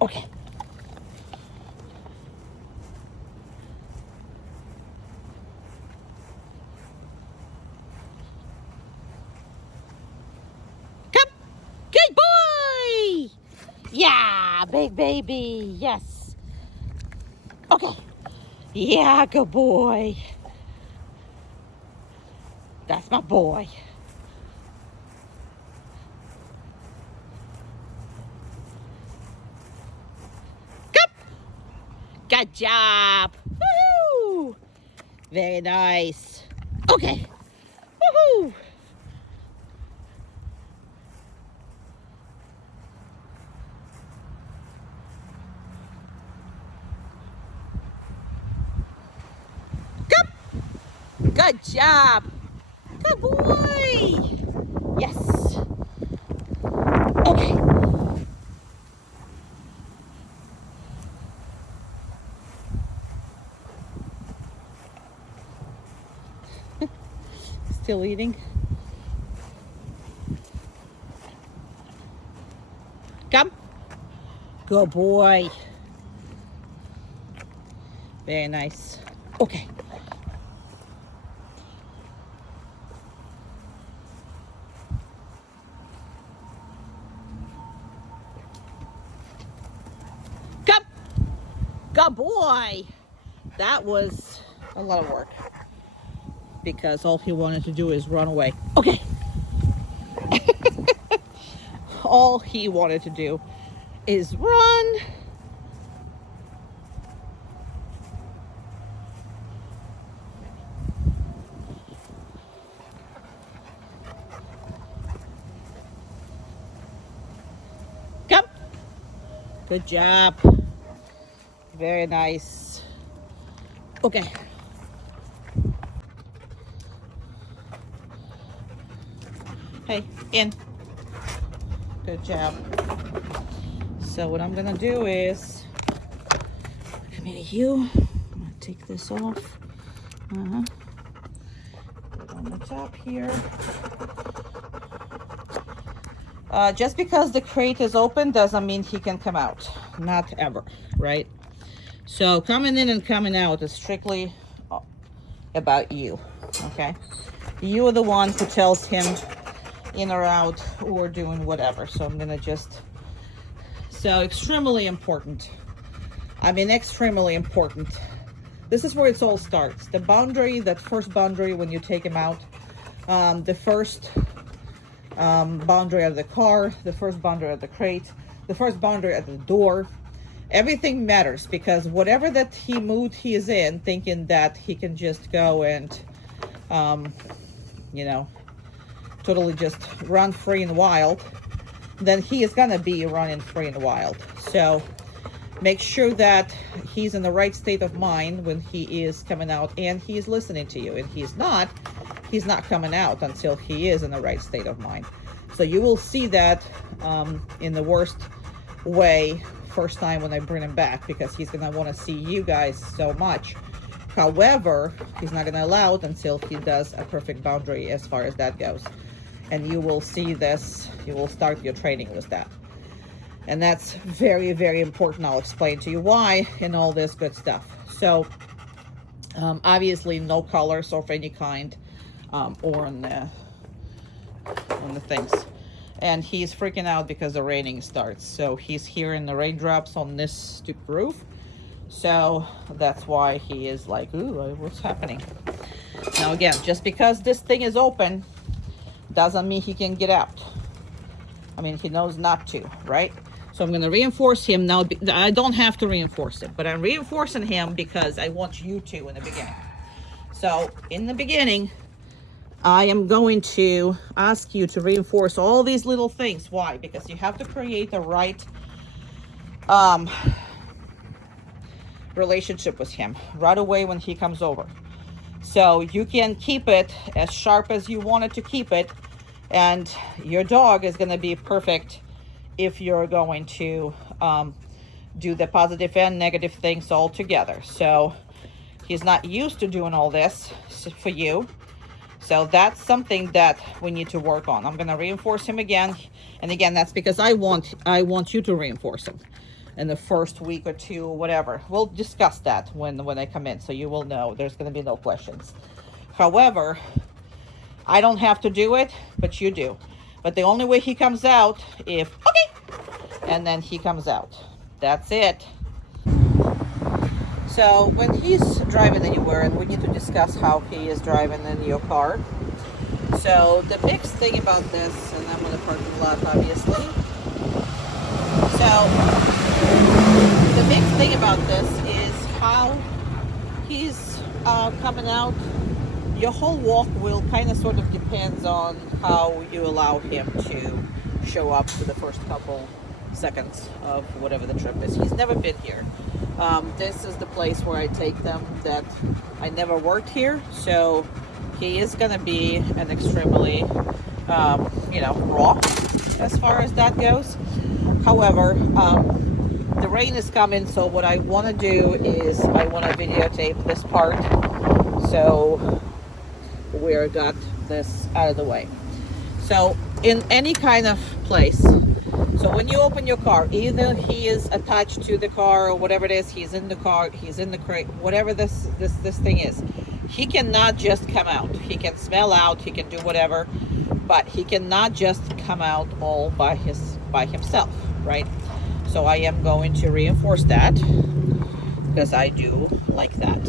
Okay. Come. Good boy. Yeah, big baby. Yes. Okay. Yeah, good boy. That's my boy. Come. Good job. Woohoo. Very nice. Okay. Woohoo. Come. Good job. Good boy. Yes. Okay. Still eating. Come. Good boy. Very nice. Okay. Come. Good boy. That was a lot of work because all he wanted to do is run away. Okay. All he wanted to do is run. Come. Good job. Very nice. Okay. Hey, in. Good job. So what I'm gonna do is, come here, you. I'm gonna take this off. Put it on the top here. Just because the crate is open doesn't mean he can come out. Not ever, right? So coming in and coming out is strictly about you, okay? You are the one who tells him in or out or doing whatever. So I'm gonna just, so extremely important. I mean, extremely important. This is where it all starts. The boundary, that first boundary when you take him out, the first boundary of the car, the first boundary of the crate, the first boundary at the door. Everything matters because whatever that mood he is in, thinking that he can just go and, you know, totally just run free and wild, then he is gonna be running free and wild. So make sure that he's in the right state of mind when he is coming out and he's listening to you. And he's not coming out until he is in the right state of mind. So you will see that in the worst way first time when I bring him back, because he's gonna want to see you guys so much. However, he's not gonna allow it until he does a perfect boundary as far as that goes. And you will see this, you will start your training with that. And that's very, very important. I'll explain to you why and all this good stuff. So obviously no colors of any kind or on the things. And he's freaking out because the raining starts. So he's hearing the raindrops on this stupid roof. So that's why he is like, ooh, what's happening? Now again, just because this thing is open doesn't mean he can get out. I mean, he knows not to, right? So I'm going to reinforce him now. I don't have to reinforce it, but I'm reinforcing him because I want you to in the beginning. So in the beginning, I am going to ask you to reinforce all these little things. Why? Because you have to create the right relationship with him right away when he comes over. So you can keep it as sharp as you want it to keep it, and your dog is going to be perfect if you're going to do the positive and negative things all together. So he's not used to doing all this for you. So that's something that we need to work on. I'm gonna reinforce him again. And again, that's because I want you to reinforce him in the first week or two, whatever. We'll discuss that when I come in, so you will know. There's gonna be no questions. However, I don't have to do it, but you do. But the only way he comes out if, okay, and then he comes out. That's it. So when he's driving anywhere, and we need to discuss how he is driving in your car. So the big thing about this, and I'm on the parking lot, obviously. So the big thing about this is how he's coming out. Your whole walk will kind of sort of depends on how you allow him to show up for the first couple seconds of whatever the trip is. He's never been here. This is the place where I take them that I never worked here, so he is going to be an extremely, raw as far as that goes. However, the rain is coming, so what I want to do is I want to videotape this part, so we got this out of the way. So in any kind of place, so when you open your car, either he is attached to the car or whatever it is, he's in the car, he's in the crate, whatever this thing is, he cannot just come out. He can smell out, he can do whatever, but he cannot just come out all by himself, right? So I am going to reinforce that because I do like that.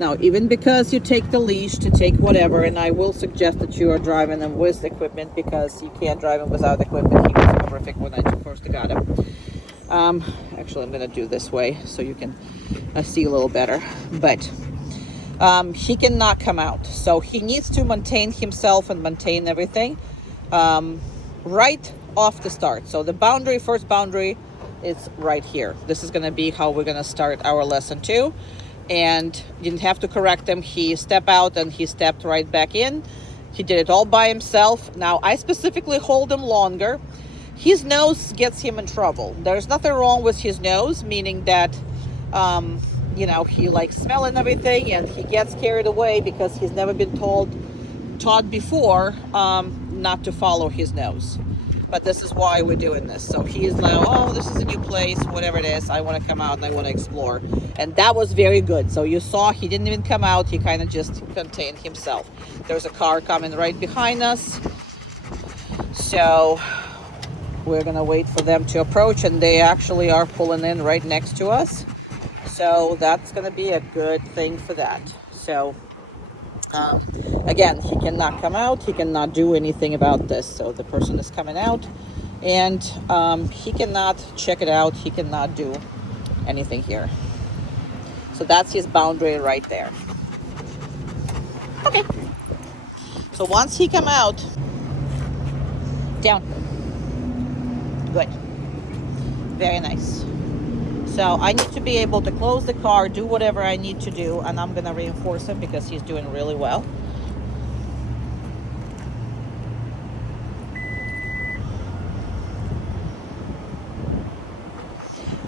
Now, even because you take the leash to take whatever, and I will suggest that you are driving him with equipment because you can't drive him without equipment. He was horrific when I first got him. Actually, I'm going to do this way so you can see a little better. But he cannot come out. So he needs to maintain himself and maintain everything right off the start. So the first boundary is right here. This is going to be how we're going to start our lesson 2. And didn't have to correct him. He stepped out and he stepped right back in. He did it all by himself. Now, I specifically hold him longer. His nose gets him in trouble. There's nothing wrong with his nose, meaning that, he likes smelling everything and he gets carried away because he's never been taught before not to follow his nose. But this is why we're doing this. So he's like, oh, this is a new place, whatever it is. I want to come out and I want to explore. And that was very good. So you saw he didn't even come out. He kind of just contained himself. There's a car coming right behind us. So we're going to wait for them to approach. And they actually are pulling in right next to us. So that's going to be a good thing for that. So again, he cannot come out. He cannot do anything about this. So the person is coming out and he cannot check it out. He cannot do anything here. So that's his boundary right there. Okay. So once he come out, down. Good. Very nice. So I need to be able to close the car, do whatever I need to do, and I'm going to reinforce him because he's doing really well.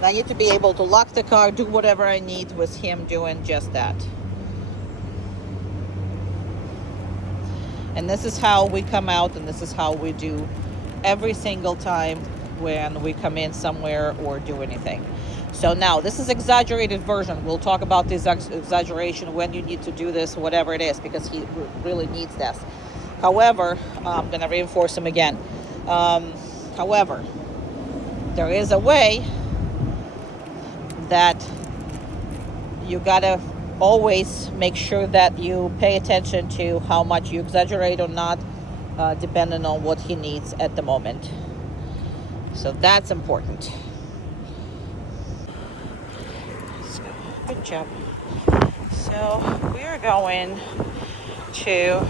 I need to be able to lock the car, do whatever I need with him doing just that. And this is how we come out, and this is how we do every single time when we come in somewhere or do anything. So now, this is exaggerated version. We'll talk about this exaggeration when you need to do this, whatever it is, because he really needs this. However, I'm going to reinforce him again. However, there is a way that you got to always make sure that you pay attention to how much you exaggerate or not, depending on what he needs at the moment. So that's important. Good job. So we are going to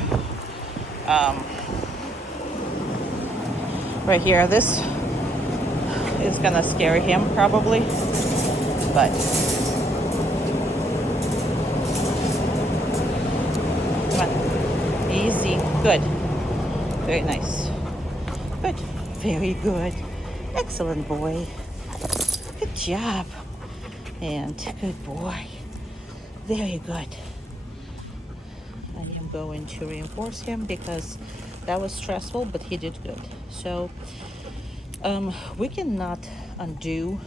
right here. This is gonna scare him probably, but come on, easy. Good. Very nice. Good. Very good. Excellent boy. Good job. And good boy. Very good. I am going to reinforce him because that was stressful, but he did good. So we cannot undo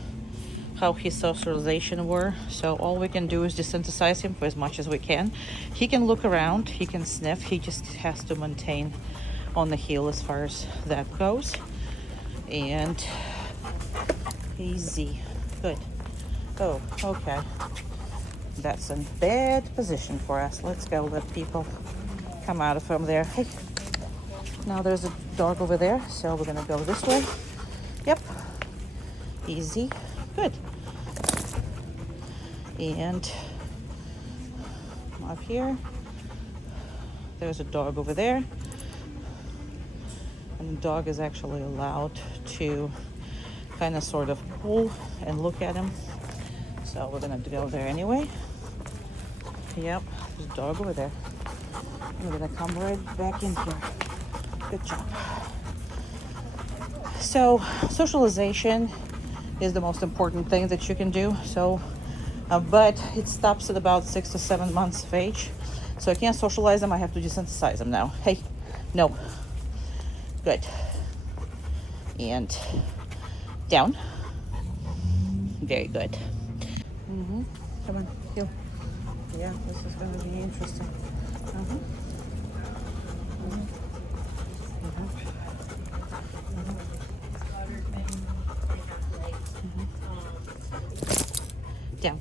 how his socialization were. So all we can do is desensitize him for as much as we can. He can look around, he can sniff, he just has to maintain on the heel as far as that goes. And easy, good. Oh, okay. That's a bad position for us. Let's go, let people come out from there. Hey, now there's a dog over there, so we're gonna go this way. Yep, easy, good. And up here, there's a dog over there. And the dog is actually allowed to kind of sort of pull and look at him. So we're gonna go there anyway. Yep, there's a dog over there. We're gonna come right back in here. Good job. So socialization is the most important thing that you can do. So, but it stops at about 6 to 7 months of age. So I can't socialize them. I have to desensitize them now. Hey, no. Good. And down. Very good. Come on, heel. Yeah, this is going to be interesting. Down.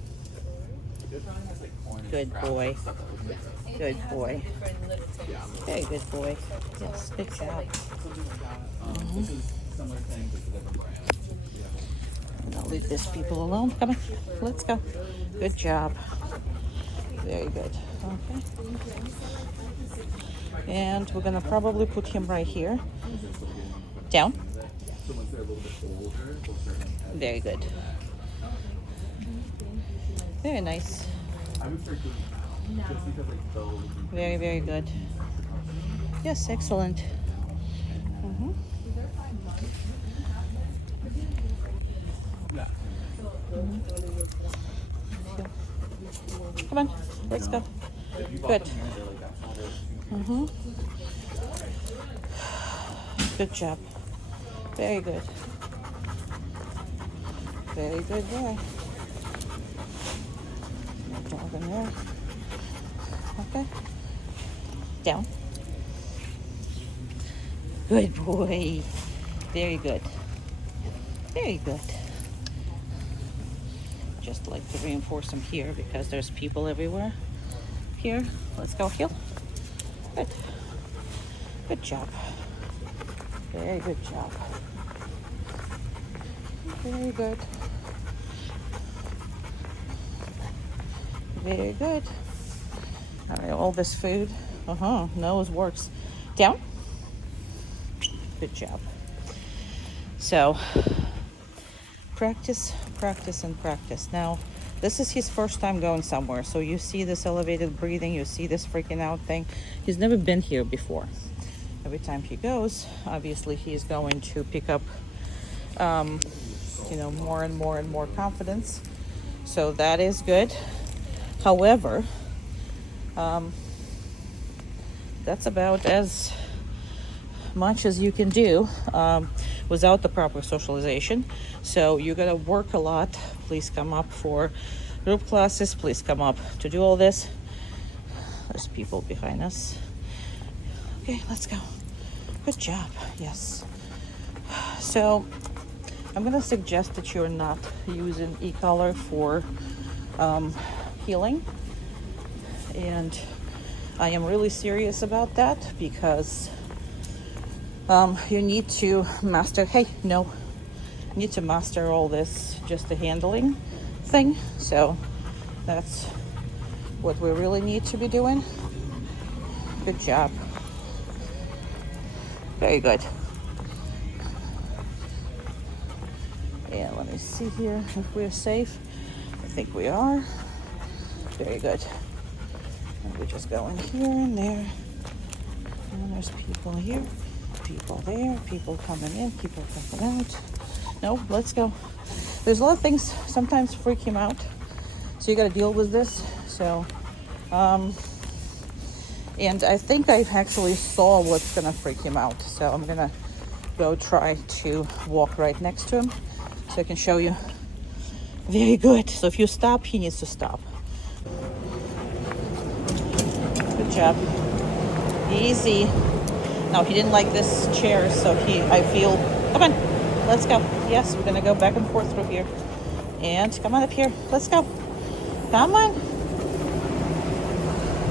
Good boy. Good boy. Very good boy. Yes, good job. And I'll leave this people alone. Come on, let's go. Good job. Very good. Okay. And we're gonna probably put him right here. Down. Very good. Very nice. Very, very good. Yes, excellent. Come on, let's go. Good. Good job. Very good. Very good boy. Dog in there. Okay. Down. Good boy. Very good. Very good. Just like to reinforce them here because there's people everywhere. Here, let's go heel. Good. Good job. Very good job. Very good. Very good. All right, all this food. Nose works. Down. Good job. So, practice, practice, and practice. Now, this is his first time going somewhere. So you see this elevated breathing, you see this freaking out thing. He's never been here before. Every time he goes, obviously he's going to pick up, more and more and more confidence. So that is good. However, that's about as much as you can do without the proper socialization. So you're gonna work a lot. Please come up for group classes. Please come up to do all this. There's people behind us. Okay, let's go. Good job. Yes. So I'm gonna suggest that you're not using e-collar for healing, and I am really serious about that because you need to master, you need to master all this, just the handling thing. So that's what we really need to be doing. Good job. Very good. Yeah, let me see here if we're safe. I think we are. Very good. And we just go in here and there. And there's people here, people there, people coming in, people coming out. No, let's go. There's a lot of things sometimes freak him out. So you got to deal with this. So And I think I actually saw what's gonna freak him out. So I'm gonna go try to walk right next to him so I can show you. Very good. So if you stop, he needs to stop. Good job. Easy. Now he didn't like this chair, so I feel, come on, let's go. Yes, we're gonna go back and forth through here. And come on up here, let's go. Come on.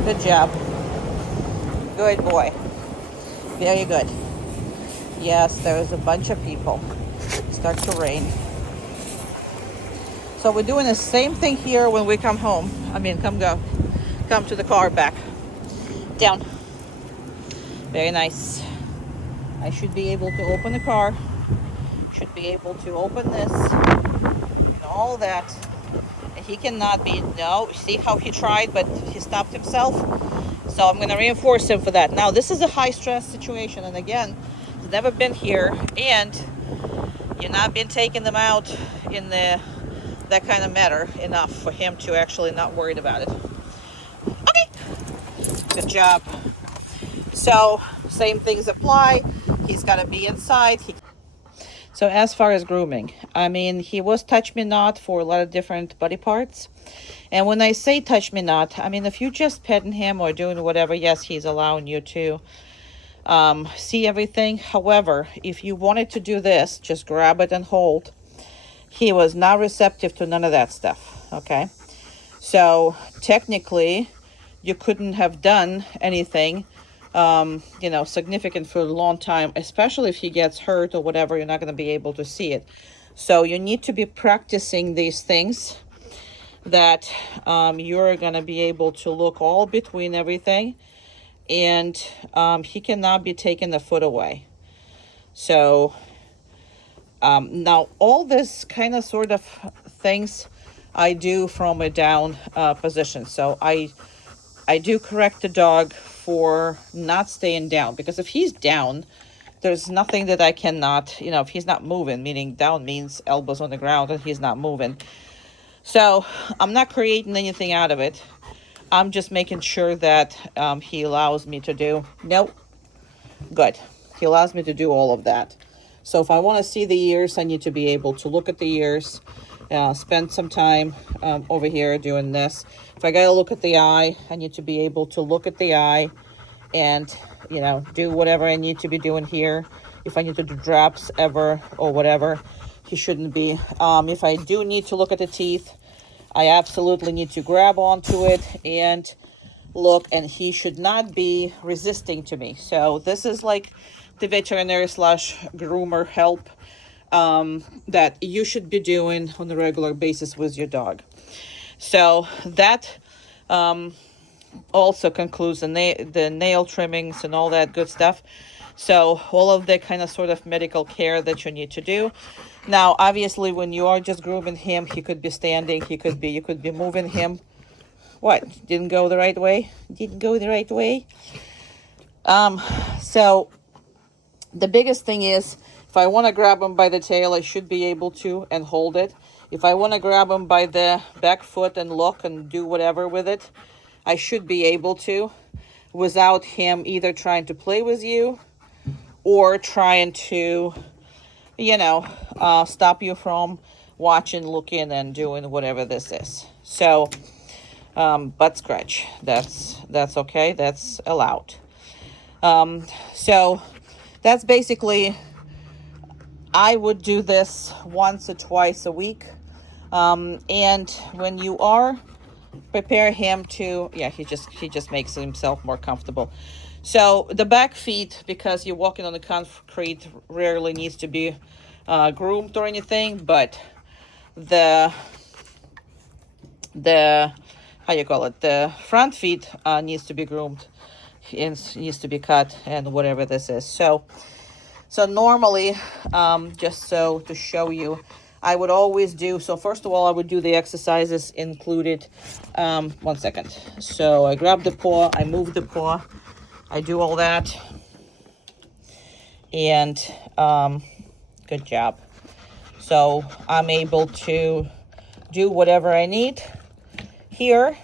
Good job. Good boy. Very good. Yes, there's a bunch of people. Start to rain. So we're doing the same thing here when we come home. I mean, come to the car back. Down. Very nice. I should be able to open the car. Should be able to open this and all that. And he cannot be, no, see how he tried, but he stopped himself. So I'm gonna reinforce him for that. Now this is a high stress situation. And again, he's never been here and you've not been taking them out in that kind of matter enough for him to actually not worried about it. Okay, good job. So same things apply. He's got to be inside. So as far as grooming, I mean, he was touch me not for a lot of different body parts. And when I say touch me not, I mean, if you just petting him or doing whatever, yes, he's allowing you to see everything. However, if you wanted to do this, just grab it and hold. He was not receptive to none of that stuff, okay? So technically, you couldn't have done anything, significant for a long time, especially if he gets hurt or whatever, you're not going to be able to see it. So you need to be practicing these things that you're going to be able to look all between everything, and he cannot be taking the foot away. So now all this kind of sort of things I do from a down position. So I do correct the dog for not staying down, because if he's down, there's nothing that I cannot, if he's not moving, meaning down means elbows on the ground and he's not moving. So I'm not creating anything out of it. I'm just making sure that he allows me to do. Nope. Good. He allows me to do all of that. So if I want to see the ears, I need to be able to look at the ears, spend some time over here doing this. If I got to look at the eye, I need to be able to look at the eye and, do whatever I need to be doing here. If I need to do drops ever or whatever, he shouldn't be. If I do need to look at the teeth, I absolutely need to grab onto it and look, and he should not be resisting to me. So this is like the veterinary / groomer help that you should be doing on a regular basis with your dog. So that also concludes the nail trimmings and all that good stuff. So all of the kind of sort of medical care that you need to do. Now, obviously, when you are just grooming him, he could be standing, you could be moving him. What? Didn't go the right way? Didn't go the right way? So the biggest thing is, if I want to grab him by the tail, I should be able to and hold it. If I want to grab him by the back foot and look and do whatever with it, I should be able to, without him either trying to play with you or trying to, stop you from watching, looking, and doing whatever this is. So, butt scratch, that's okay, that's allowed. So that's basically, I would do this once or twice a week. And when you are, prepare him to, he just makes himself more comfortable. So the back feet, because you're walking on the concrete, rarely needs to be groomed or anything, but the the front feet needs to be groomed and needs to be cut and whatever this is. So normally, just so to show you, I would always do, so first of all, I would do the exercises included. 1 second. So I grab the paw, I move the paw, I do all that, and good job. So I'm able to do whatever I need here,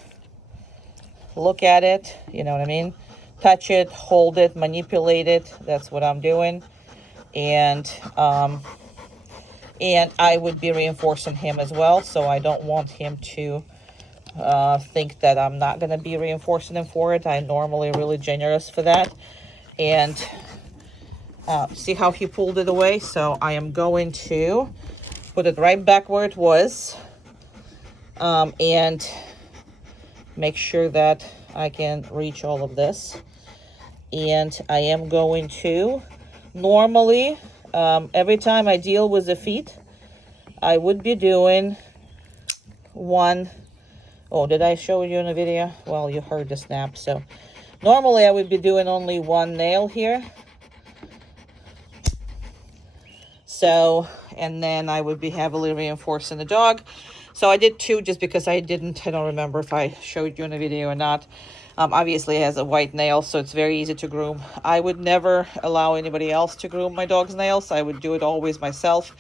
look at it, you know what I mean? touch it, hold it, manipulate it. That's what I'm doing. And I would be reinforcing him as well, so I don't want him to think that I'm not going to be reinforcing him for it. I'm normally really generous for that. And see how he pulled it away? So I am going to put it right back where it was, and make sure that I can reach all of this. And I am going to, normally, every time I deal with the feet, I would be doing one. Oh, did I show you in the video? Well, you heard the snap. So normally I would be doing only one nail here. So, and then I would be heavily reinforcing the dog. So I did two just because I don't remember if I showed you in the video or not. Obviously it has a white nail, so it's very easy to groom. I would never allow anybody else to groom my dog's nails. I would do it always myself.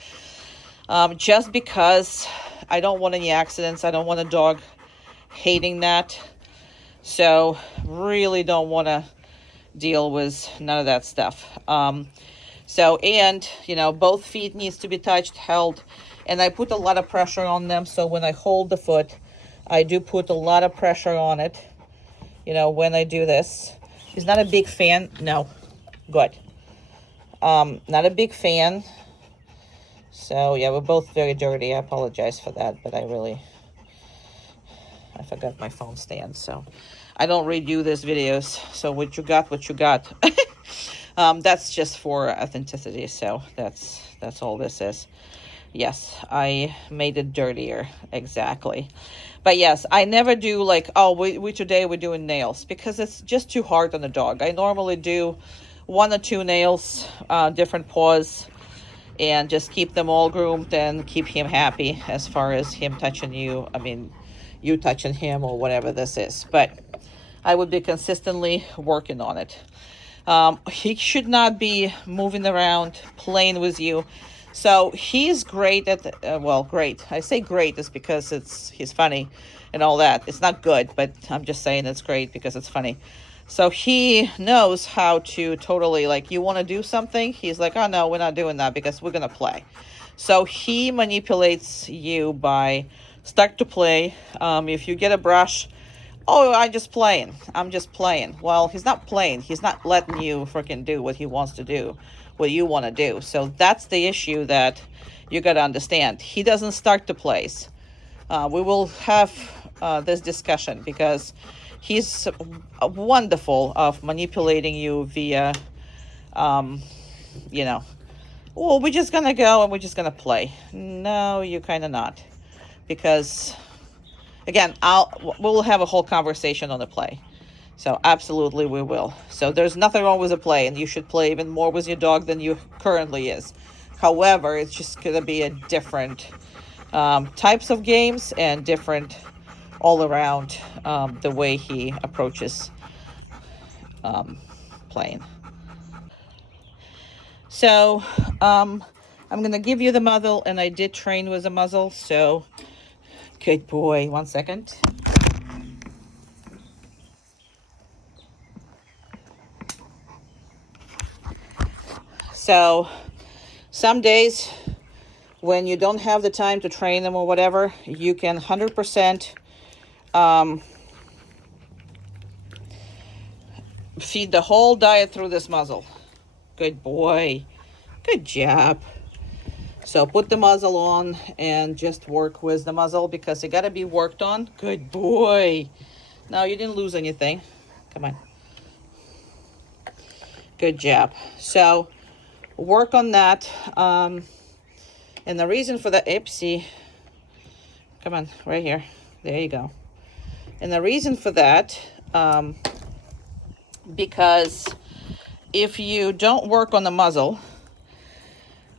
Just because I don't want any accidents. I don't want a dog hating that. So really don't want to deal with none of that stuff. So, and, you know, both feet needs to be touched, held, and I put a lot of pressure on them. So when I hold the foot, I do put a lot of pressure on it, you know, when I do this. He's not a big fan. No, good. Not a big fan. So, yeah, we're both very dirty. I apologize for that, but I forgot my phone stand, so I don't redo these videos. So what you got, what you got. That's just for authenticity, so that's all this is. Yes, I made it dirtier, exactly. But yes, I never do like, oh, today we're doing nails, because it's just too hard on the dog. I normally do 1 or 2 nails, different paws, and just keep them all groomed and keep him happy as far as him touching you. I mean, you touching him or whatever this is. But I would be consistently working on it. He should not be moving around, playing with you. So he's great at, well, great. I say great is because he's funny and all that. It's not good, but I'm just saying it's great because it's funny. So he knows how to totally, like, you want to do something? He's like, oh, no, we're not doing that because we're going to play. So he manipulates you by start to play. If you get a brush, oh, I'm just playing. Well, he's not playing. He's not letting you freaking do what he wants to do, what you want to do. So that's the issue that you got to understand. He doesn't start to place. We will have this discussion because he's wonderful of manipulating you via, you know, well, we're just going to go and we're just going to play. No, you're kind of not. Because, again, we'll have a whole conversation on the play. So absolutely we will. So there's nothing wrong with the play, and you should play even more with your dog than you currently is. However, it's just going to be a different types of games and different all around the way he approaches playing. So I'm going to give you the muzzle, and I did train with the muzzle. So good boy. 1 second. So some days when you don't have the time to train them or whatever, you can 100% feed the whole diet through this muzzle. Good boy. Good job. So put the muzzle on and just work with the muzzle because it got to be worked on. Good boy. No, you didn't lose anything. Come on. Good job. So work on that. And the reason for the oopsie, come on, right here. There you go. And the reason for that, because if you don't work on the muzzle,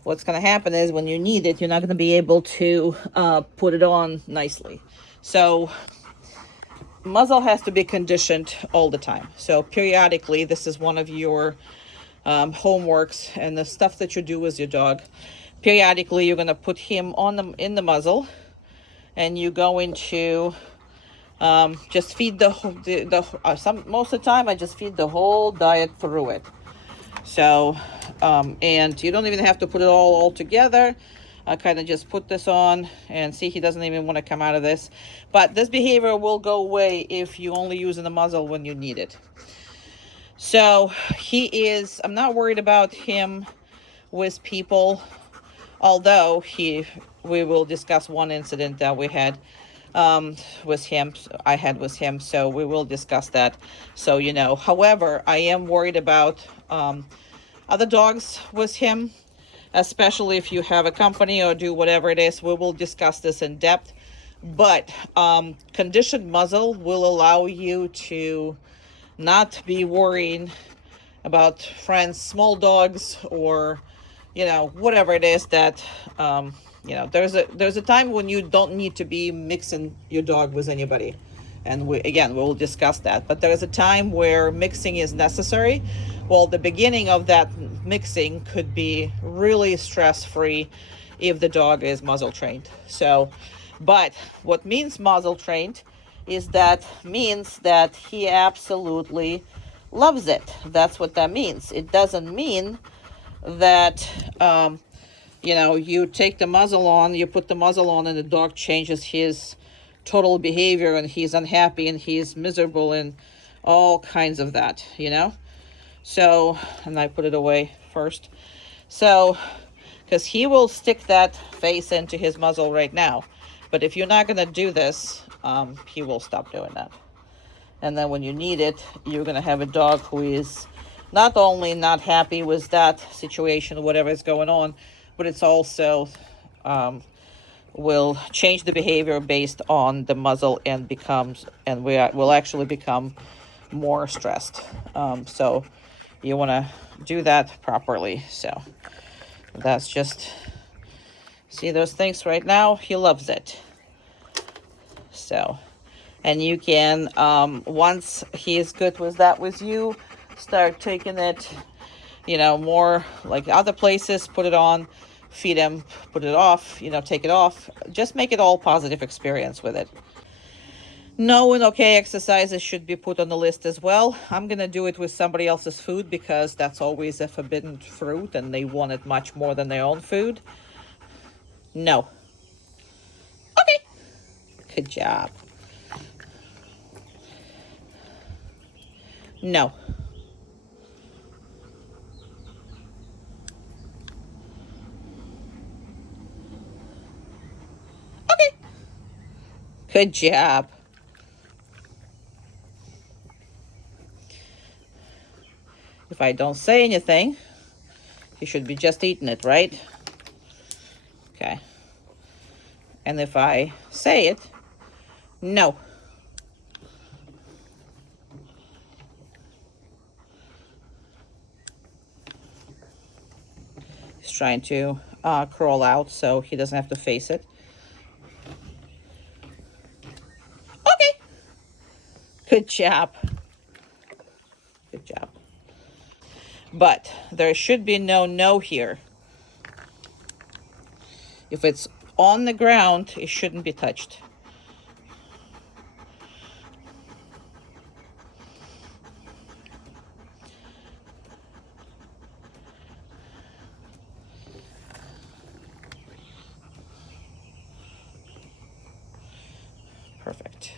what's going to happen is when you need it, you're not going to be able to put it on nicely. So muzzle has to be conditioned all the time. So periodically, this is one of your homeworks and the stuff that you do with your dog. Periodically, you're going to put him in the muzzle, and you're going to Just feed most of the time I just feed the whole diet through it. So, and you don't even have to put it all together. I kind of just put this on, and see, he doesn't even want to come out of this. But this behavior will go away if you only using the muzzle when you need it. So I'm not worried about him with people, although we will discuss one incident that we had with him. I had with him, so we will discuss that. So, however, I am worried about other dogs with him, especially if you have a company or do whatever it is. We will discuss this in depth. But conditioned muzzle will allow you to not be worrying about friends, small dogs, or whatever it is that there's a time when you don't need to be mixing your dog with anybody, and we'll discuss that. But there's a time where mixing is necessary. Well, the beginning of that mixing could be really stress-free if the dog is muzzle trained. So, but what means muzzle trained is that means that he absolutely loves it. That's what that means. It doesn't mean that you take the muzzle on, you put the muzzle on, and the dog changes his total behavior, and he's unhappy, and he's miserable, and all kinds of that, So, and I put it away first. So, because he will stick that face into his muzzle right now. But if you're not going to do this, he will stop doing that. And then when you need it, you're going to have a dog who is not only not happy with that situation, whatever is going on, but it's also will change the behavior based on the muzzle, and will actually become more stressed. So you want to do that properly. So that's just, see those things right now, he loves it. So, and you can, once he is good with that with you, start taking it, more like other places, put it on, feed him, put it off, take it off. Just make it all positive experience with it. No and okay exercises should be put on the list as well. I'm going to do it with somebody else's food because that's always a forbidden fruit and they want it much more than their own food. No. Okay. Good job. No. Okay. Good job. If I don't say anything, he should be just eating it, right? Okay. And if I say it, no. He's trying to crawl out so he doesn't have to face it. Okay. Good job. Good job. But there should be no here. If it's on the ground, it shouldn't be touched. Perfect.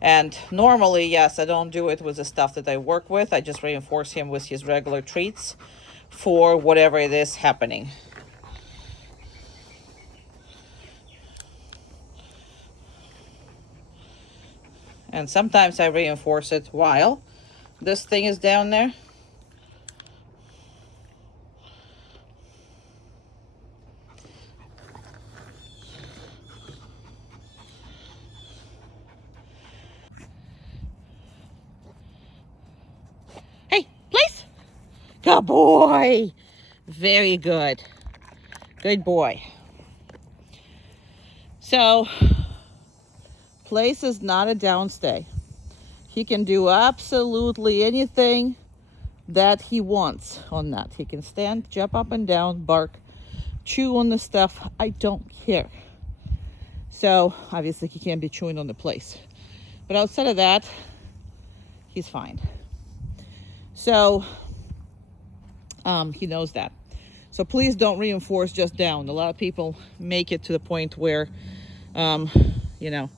And normally, yes, I don't do it with the stuff that I work with. I just reinforce him with his regular treats for whatever it is happening. And sometimes I reinforce it while this thing is down there. Hey, place. Good boy. Very good. Good boy. So, place is not a downstay. He can do absolutely anything that he wants on that. He can stand, jump up and down, bark, chew on the stuff. I don't care. So, obviously, he can't be chewing on the place. But outside of that, he's fine. So he knows that. So please don't reinforce just down. A lot of people make it to the point where, you know,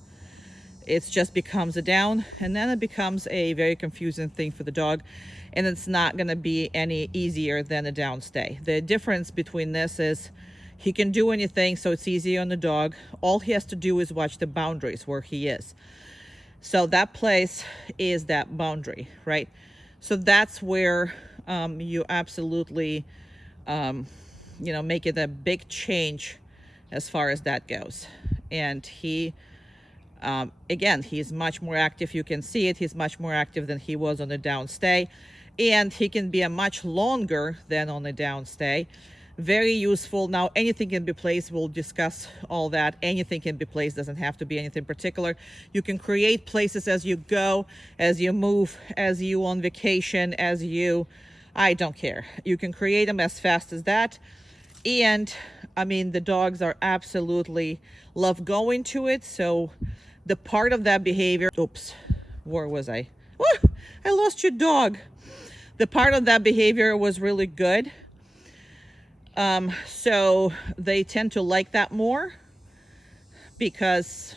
it just becomes a down, and then it becomes a very confusing thing for the dog, and it's not going to be any easier than a down stay. The difference between this is he can do anything, so it's easy on the dog. All he has to do is watch the boundaries where he is. So that place is that boundary, right? So that's where you absolutely, you know, make it a big change as far as that goes. And he, again, he's much more active. You can see it. He's much more active than he was on the down stay. And he can be a much longer than on the down stay. Very useful. Now, anything can be placed. We'll discuss all that. Anything can be placed. Doesn't have to be anything particular. You can create places as you go, as you move, as you on vacation, as you, I don't care. You can create them as fast as that. And I mean, the dogs are absolutely love going to it. So the part of that behavior, oops, where was I? Oh, I lost your dog. The part of that behavior was really good. So they tend to like that more because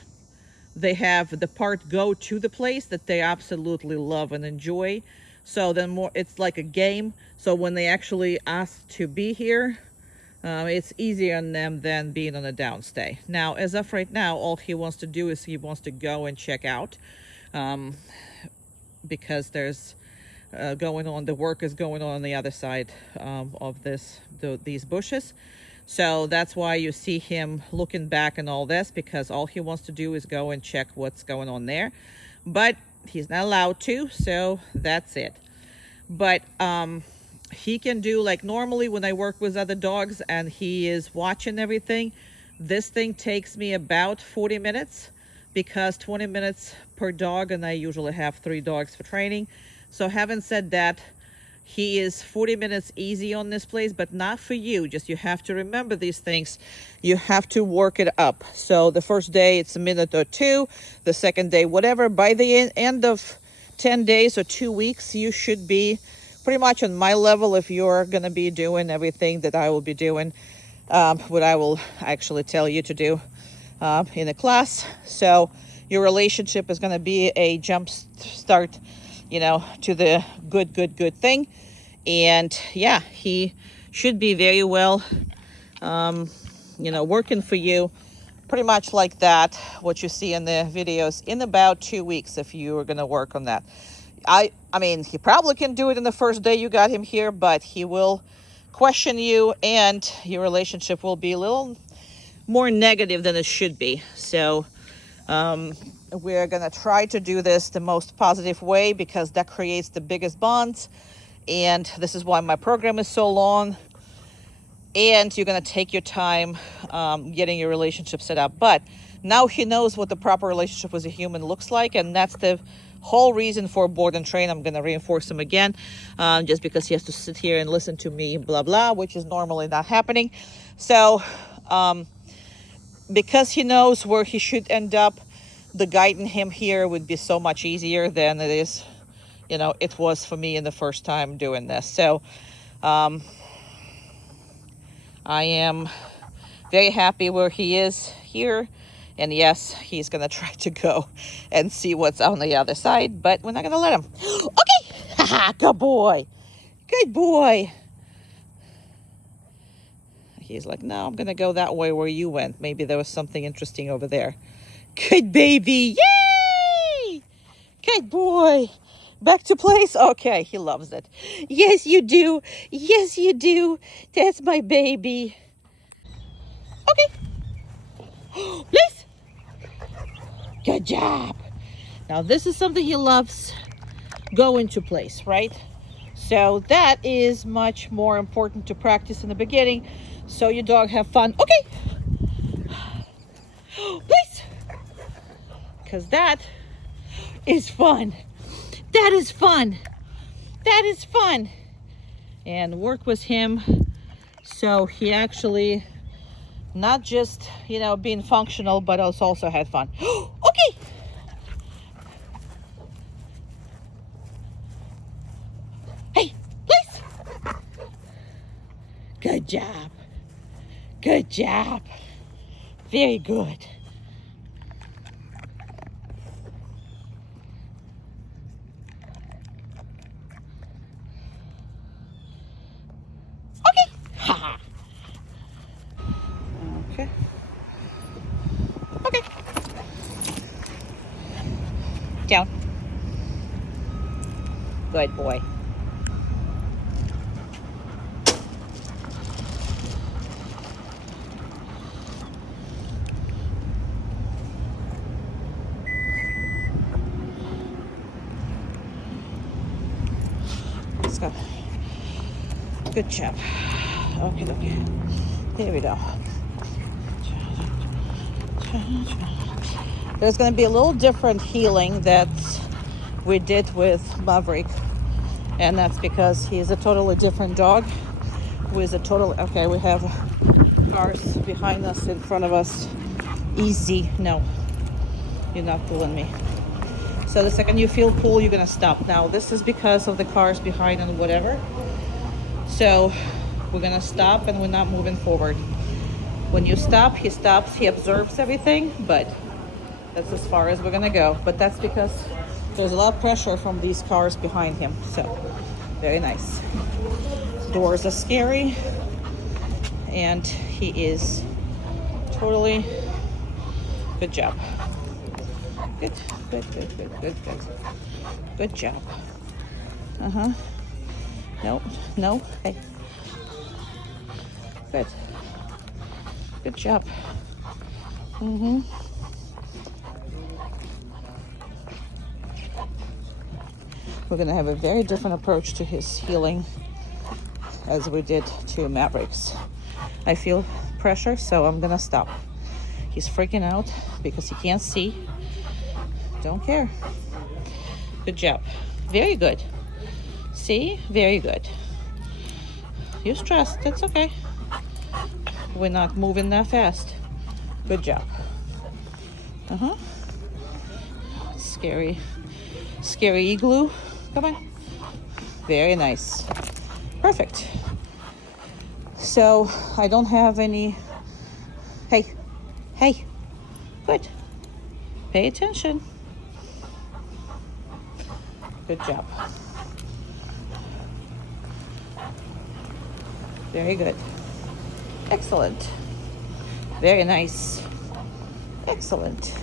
they have the part go to the place that they absolutely love and enjoy. So then more, it's like a game. So when they actually ask to be here, it's easier on them than being on a downstay. Now, as of right now, all he wants to do is he wants to go and check out, because there's going on, the work is going on the other side of these bushes. So that's why you see him looking back and all this, because all he wants to do is go and check what's going on there. But he's not allowed to, so that's it. But he can do like normally when I work with other dogs and he is watching everything. This thing takes me about 40 minutes because 20 minutes per dog, and I usually have 3 dogs for training. So having said that, he is 40 minutes easy on this place, but not for you. Just you have to remember these things. You have to work it up. So the first day it's a minute or 2, the second day whatever. By the end of 10 days or 2 weeks, you should be pretty much on my level if you're going to be doing everything that I will be doing, what I will actually tell you to do in a class. So your relationship is going to be a jump start, you know, to the good thing. And yeah, he should be very well, you know, working for you pretty much like that, what you see in the videos, in about 2 weeks if you are going to work on that. I mean, he probably can do it in the first day you got him here, but he will question you and your relationship will be a little more negative than it should be. So we're going to try to do this the most positive way because that creates the biggest bonds. And this is why my program is so long. And you're going to take your time getting your relationship set up. But now he knows what the proper relationship with a human looks like. And that's the whole reason for board and train. I'm going to reinforce him again, just because he has to sit here and listen to me, blah, blah, which is normally not happening. So because he knows where he should end up, the guiding him here would be so much easier than it is, you know, it was for me in the first time doing this. So I am very happy where he is here. And yes, he's going to try to go and see what's on the other side, but we're not going to let him. Okay. Good boy. Good boy. He's like, no, I'm going to go that way where you went. Maybe there was something interesting over there. Good baby. Yay! Good boy. Back to place. Okay, he loves it. Yes, you do. Yes, you do. That's my baby. Okay. Please. Good job. Now this is something he loves, go into place, right? So that is much more important to practice in the beginning so your dog have fun. Okay. Please. Because that is fun. That is fun. That is fun. And work with him so he actually not just, you know, being functional, but also had fun. Okay. Good job. Good job. Very good. Okay. Ha. Okay. Okay. Down. Good boy. Let's go. Good job. Okay, okay. There we go. There's going to be a little different healing that we did with Maverick, and that's because he's a totally different dog with a total. Okay, we have cars behind us, in front of us. Easy. No, you're not pulling me. So the second you feel pull, you're going to stop. Now this is because of the cars behind and whatever. So we're going to stop and we're not moving forward. When you stop, he stops, he observes everything, but that's as far as we're gonna go. But that's because there's a lot of pressure from these cars behind him. So, very nice. Doors are scary, and he is totally, good job. Good, good, good, good, good, good. Good job. Uh-huh. No, no, hey. Good. Good job. Mm-hmm. We're going to have a very different approach to his healing as we did to Mavericks. I feel pressure, so I'm going to stop. He's freaking out because he can't see. Don't care. Good job. Very good. See? Very good. You're stressed. That's okay. We're not moving that fast. Good job. Uh-huh. Scary. Scary igloo. Come on. Very nice. Perfect. So I don't have any. Hey. Hey. Good. Pay attention. Good job. Very good. Excellent. Very nice. Excellent.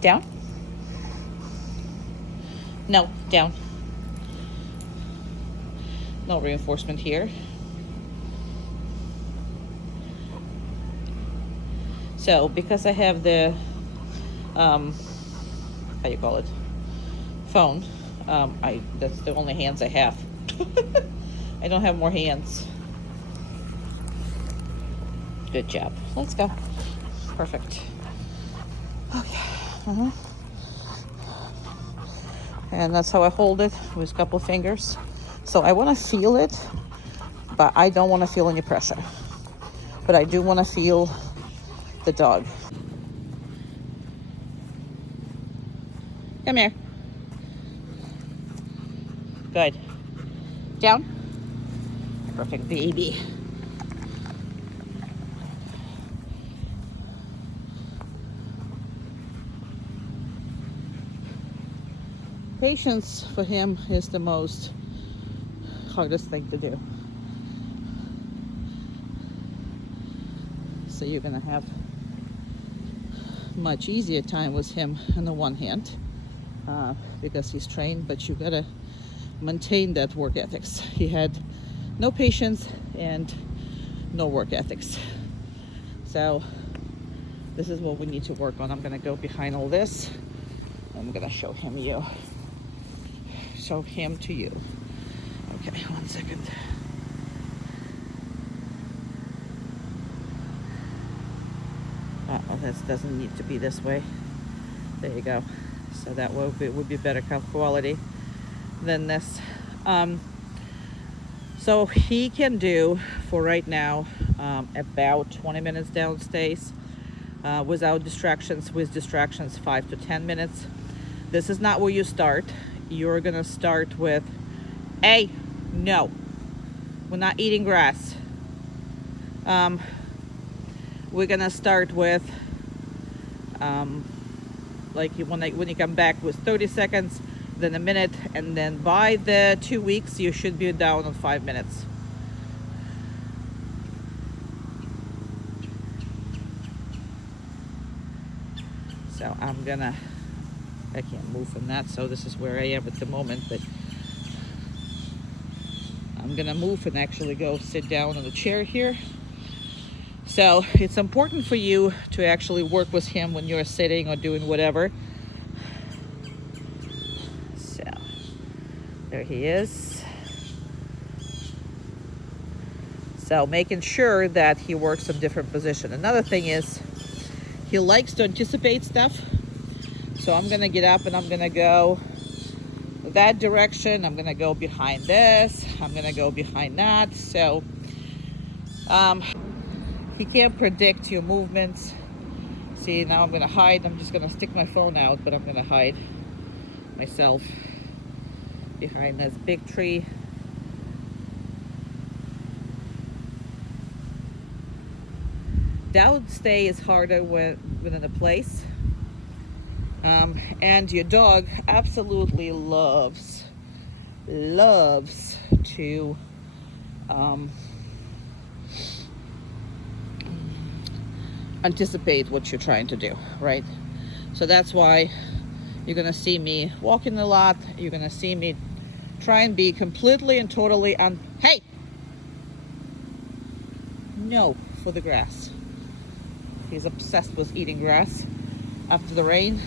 Down. No, down. No reinforcement here. So because I have the how you call it, phone, that's the only hands I have. I don't have more hands. Good job. Let's go. Perfect. Okay. Uh-huh. And that's how I hold it, with a couple fingers. So I want to feel it, but I don't want to feel any pressure. But I do want to feel the dog. Come here. Good. Down. Perfect, baby. Patience for him is the most hardest thing to do. So you're gonna have much easier time with him on the one hand because he's trained, but you gotta maintain that work ethics. He had no patience and no work ethics. So this is what we need to work on. I'm gonna go behind all this. I'm gonna show him to you. Okay, 1 second. This doesn't need to be this way. There you go. So that would be better quality than this. So he can do, for right now, about 20 minutes downstairs without distractions. With distractions, 5 to 10 minutes. This is not where you start. You're gonna start with, hey, no, we're not eating grass. We're gonna start with like when you come back with 30 seconds, then a minute, and then by the 2 weeks you should be down on 5 minutes. So I can't move from that, so this is where I am at the moment, but I'm gonna move and actually go sit down on the chair here. So it's important for you to actually work with him when you're sitting or doing whatever. So there he is. So making sure that he works in different position. Another thing is he likes to anticipate stuff. So I'm gonna get up and I'm gonna go that direction. I'm gonna go behind this. I'm gonna go behind that. So he can't predict your movements. See, now I'm gonna hide. I'm just gonna stick my phone out, but I'm gonna hide myself behind this big tree. Downstay is harder within a place. And your dog absolutely loves to anticipate what you're trying to do, right? So that's why you're gonna see me walking a lot. You're gonna see me try and be completely and totally hey, no, for the grass. He's obsessed with eating grass after the rain.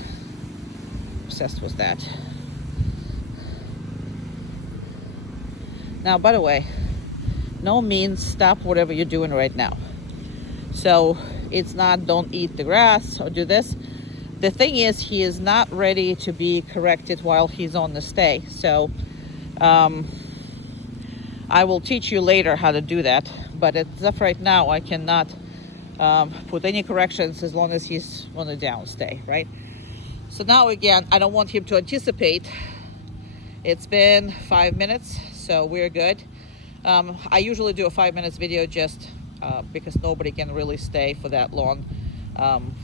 Obsessed with that. Now, by the way, no means stop whatever you're doing right now. So it's not don't eat the grass or do this. The thing is, he is not ready to be corrected while he's on the stay. So I will teach you later how to do that. But as of right now, I cannot put any corrections as long as he's on the down stay, right? So now again, I don't want him to anticipate. It's been 5 minutes, so we're good. I usually do a 5 minutes video just because nobody can really stay for that long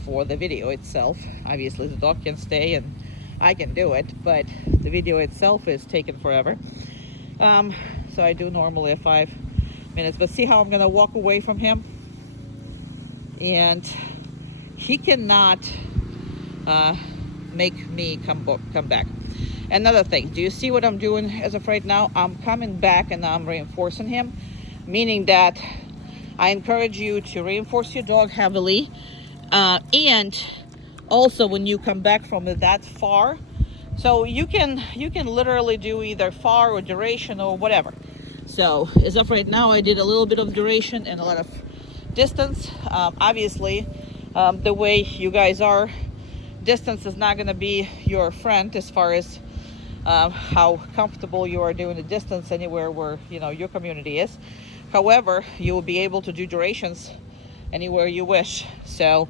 for the video itself. Obviously the dog can stay and I can do it, but the video itself is taking forever. So I do normally a 5 minutes, but see how I'm gonna walk away from him? And he cannot make me come back. Another thing, do you see what I'm doing as of right now? I'm coming back and I'm reinforcing him, meaning that I encourage you to reinforce your dog heavily. And also when you come back from that far, so you can literally do either far or duration or whatever. So as of right now, I did a little bit of duration and a lot of distance. Obviously, the way you guys are, distance is not going to be your friend as far as how comfortable you are doing the distance anywhere where your community is. However, you will be able to do durations anywhere you wish. So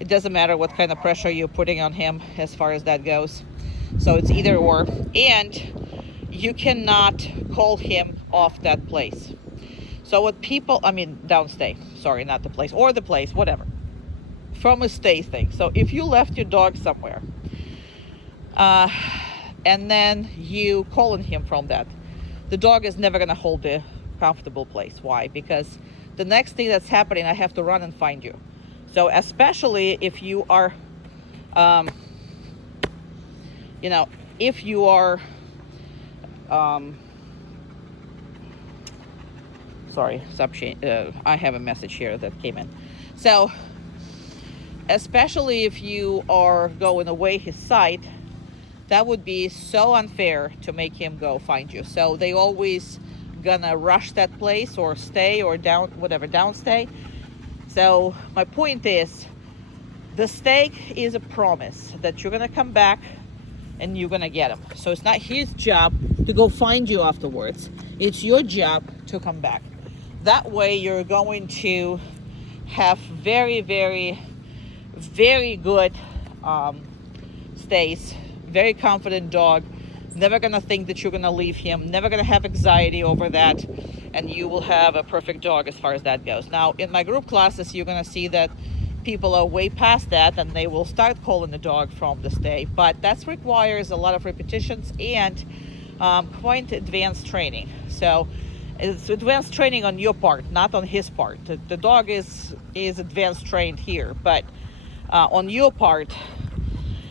it doesn't matter what kind of pressure you're putting on him as far as that goes. So it's either or, and you cannot call him off that place. So what people, downstay, sorry, not the place, or the place, whatever, from a stay thing. So if you left your dog somewhere and then you calling him from that, the dog is never going to hold the comfortable place. Why? Because the next thing that's happening, I have to run and find you. So especially if you are, if you are, sorry, I have a message here that came in. So especially if you are going away his sight, that would be so unfair to make him go find you. So they always gonna rush that place or stay or downstay. So my point is, the stake is a promise that you're gonna come back and you're gonna get him. So it's not his job to go find you afterwards. It's your job to come back. That way you're going to have very, very, very good stays, very confident dog, never gonna think that you're gonna leave him, never gonna have anxiety over that. and you will have a perfect dog as far as that goes. Now, in my group classes, you're going to see that people are way past that, and they will start calling the dog from this day. But that requires a lot of repetitions and quite advanced training. So it's advanced training on your part, not on his part. The dog is advanced trained here, but on your part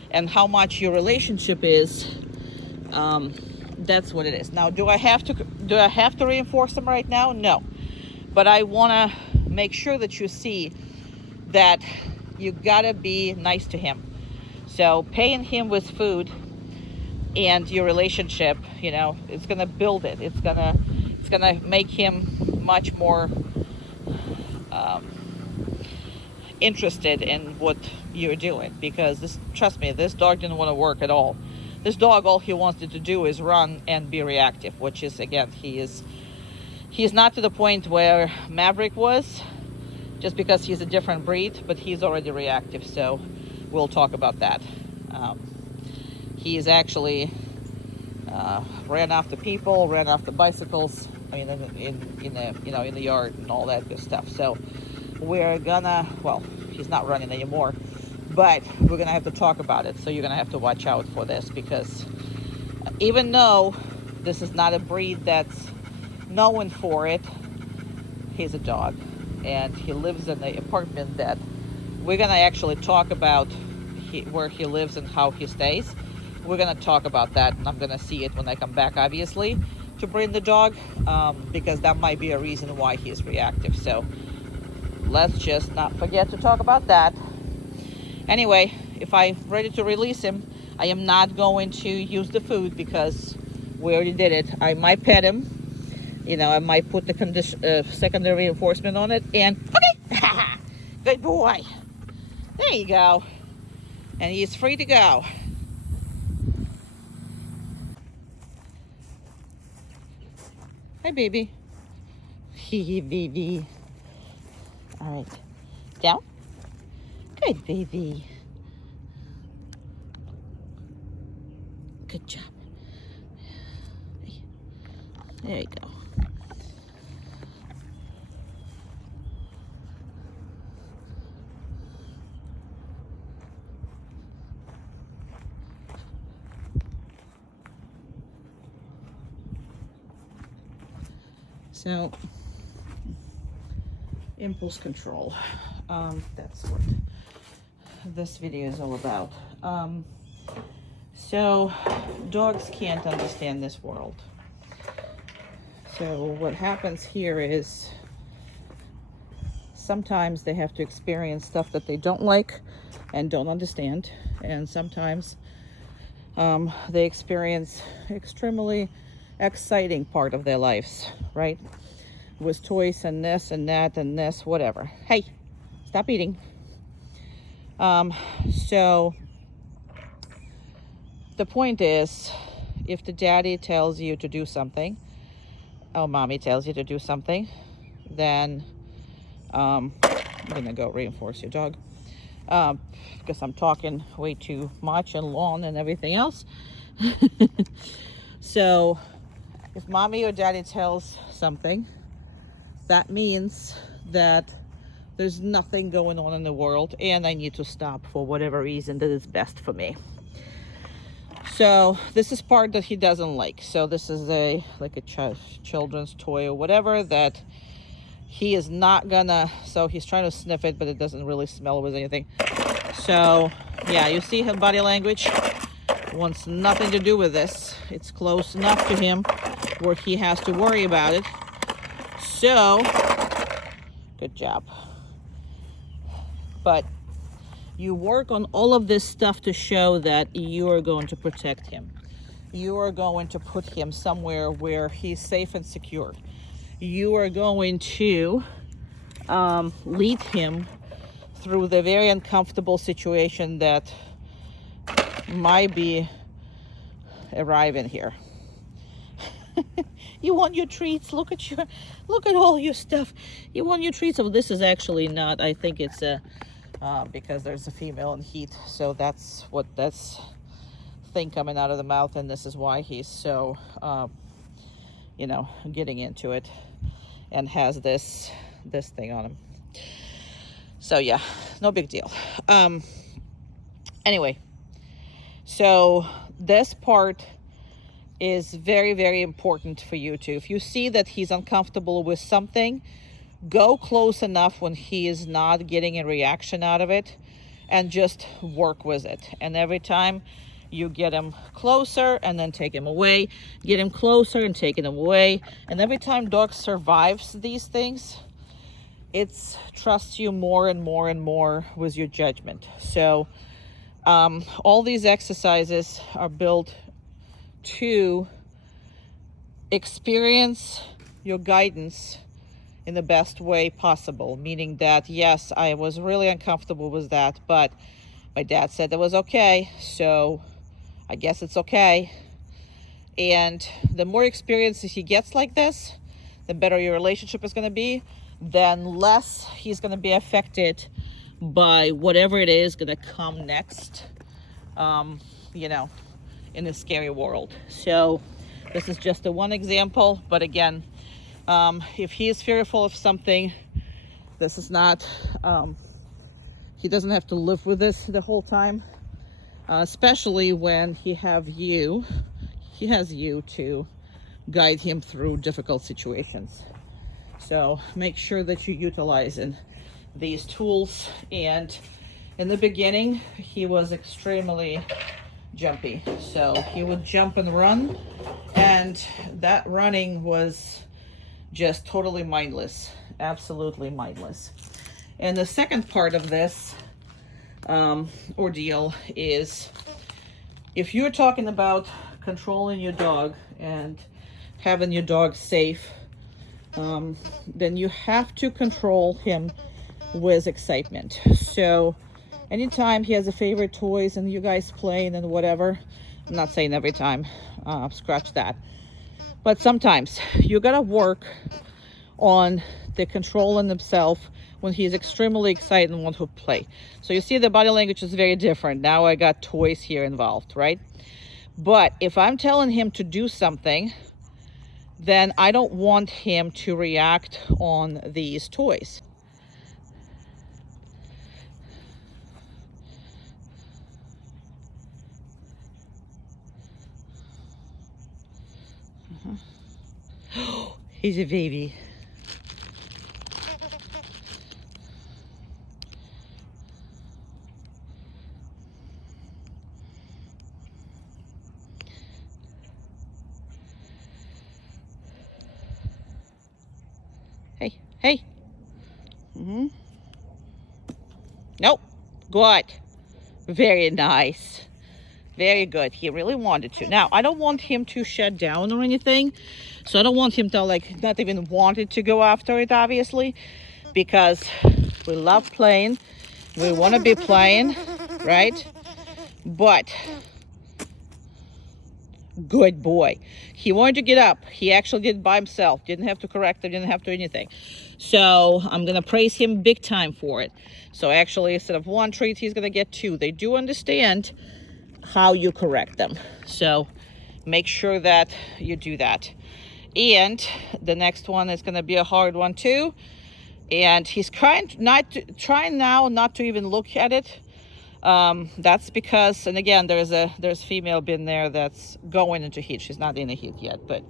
and how much your relationship is, that's what it is. Now, do I have to reinforce them right now? No, but I want to make sure that you see that you gotta be nice to him. So paying him with food and your relationship, you know, it's gonna build it. It's gonna make him much more interested in what you're doing, because trust me, this dog didn't want to work at all. This dog, all he wanted to do is run and be reactive, which is, again, he's not to the point where Maverick was, just because he's a different breed, but he's already reactive. So we'll talk about that. He's actually ran after people, ran after bicycles. I mean, in the yard and all that good stuff. So we're gonna, well, he's not running anymore, but we're gonna have to talk about it. So you're gonna have to watch out for this, because even though this is not a breed that's known for it, he's a dog, and he lives in the apartment that we're gonna actually talk about where he lives and how he stays. We're gonna talk about that, and I'm gonna see it when I come back, obviously, to bring the dog, because that might be a reason why he's reactive. So let's just not forget to talk about that. Anyway, if I'm ready to release him, I am not going to use the food, because we already did it. I might pet him, you know, I might put the secondary reinforcement on it, and okay, good boy. There you go. And he's free to go. Hi, baby. Hee baby. All right. Down. Good, baby. Good job. There you go. So, impulse control. That's what this video is all about. So, dogs can't understand this world. So what happens here is sometimes they have to experience stuff that they don't like and don't understand, and sometimes they experience extremely exciting part of their lives, right? With toys and this and that and this, whatever. Hey, stop eating. So the point is, if the daddy tells you to do something, or mommy tells you to do something, then I'm gonna go reinforce your dog, because I'm talking way too much and long and everything else. So if mommy or daddy tells something, that means that there's nothing going on in the world, and I need to stop for whatever reason that is best for me. So this is part that he doesn't like. So this is like a children's toy or whatever that he is not gonna, so he's trying to sniff it, but it doesn't really smell with anything. So yeah, you see his body language wants nothing to do with this. It's close enough to him where he has to worry about it. So good job. But you work on all of this stuff to show that you are going to protect him. You are going to put him somewhere where he's safe and secure. You are going to lead him through the very uncomfortable situation that might be arriving here. You want your treats? Look at all your stuff. You want your treats? Oh, this is actually not, I think it's a because there's a female in heat, so that's thing coming out of the mouth, and this is why he's so getting into it. and has this thing on him. So yeah, no big deal. Anyway, so this part is very, very important for you too. If you see that he's uncomfortable with something, go close enough when he is not getting a reaction out of it and just work with it. And every time you get him closer and then take him away, get him closer and take him away. And every time dog survives these things, it's trusts you more and more and more with your judgment. So all these exercises are built to experience your guidance in the best way possible, meaning that yes, I was really uncomfortable with that, but my dad said it was okay, so I guess it's okay. And the more experiences he gets like this, the better your relationship is going to be, then less he's going to be affected by whatever it is going to come next, you know, in the scary world. So this is just a one example, but again, if he is fearful of something, this is not, he doesn't have to live with this the whole time, especially when he has you to guide him through difficult situations. So make sure that you're utilizing these tools. And in the beginning, he was extremely jumpy, so he would jump and run, and that running was just totally mindless, absolutely mindless. And the second part of this ordeal is, if you're talking about controlling your dog and having your dog safe, then you have to control him with excitement. So anytime he has a favorite toys and you guys playing and whatever, I'm not saying every time, scratch that, but sometimes you gotta work on the controlling himself when he's extremely excited and want to play. So you see the body language is very different. Now I got toys here involved, right? But if I'm telling him to do something, then I don't want him to react on these toys. He's a baby. Hey, hey. Nope. Good. Very nice. Very good. He really wanted to. Now, I don't want him to shut down or anything. So I don't want him to like not even wanted to go after it, obviously, because we love playing. We want to be playing, right? But good boy. He wanted to get up. He actually did it by himself. Didn't have to correct him, didn't have to do anything. So I'm going to praise him big time for it. So actually, instead of one treat, he's going to get two. They do understand how you correct them. So make sure that you do that. And the next one is going to be a hard one too. And he's trying now not to even look at it. That's because, and again, there's female bin there that's going into heat. She's not in a heat yet, but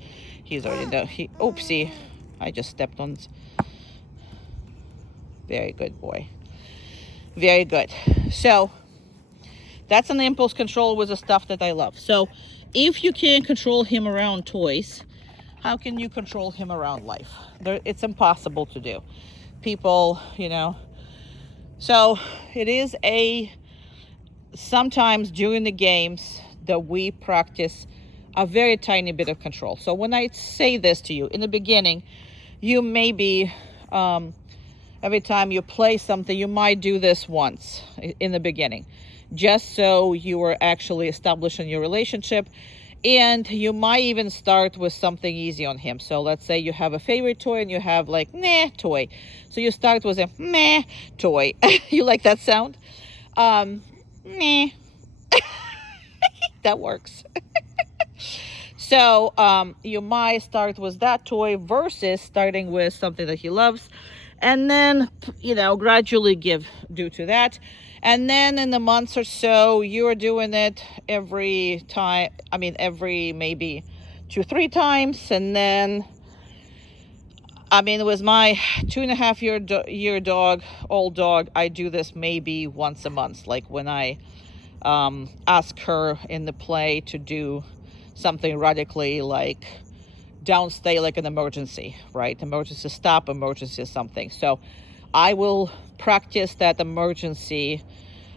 he's already done. Oopsie, I just stepped on. Very good boy. Very good. So that's an impulse control with the stuff that I love. So if you can't control him around toys, how can you control him around life? It's impossible to do. People, you know. So it is sometimes during the games that we practice a very tiny bit of control. So when I say this to you in the beginning, you may be, every time you play something, you might do this once in the beginning, just so you are actually establishing your relationship. And you might even start with something easy on him. So let's say you have a favorite toy and you have like, meh toy. So you start with a meh toy. You like that sound? Meh. That works. So you might start with that toy versus starting with something that he loves, and then, you know, gradually give due to that. And then in the months or so, you're doing it every time. I mean, every maybe 2-3 times. And then, I mean, with my 2.5-year dog, old dog, I do this maybe once a month. Like when I ask her in the play to do something radically, like downstay, like an emergency, right? Emergency stop, emergency something. So I will practice that emergency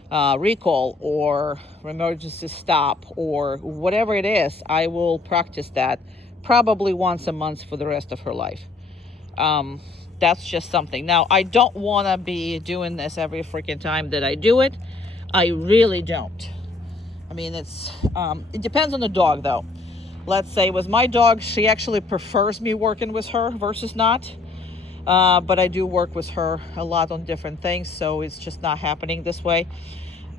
recall or emergency stop or whatever it is. I will practice that probably once a month for the rest of her life. That's just something. Now, I don't want to be doing this every freaking time that I do it. I really don't. I mean, it depends on the dog, though. Let's say with my dog, she actually prefers me working with her versus not. But I do work with her a lot on different things, so it's just not happening this way.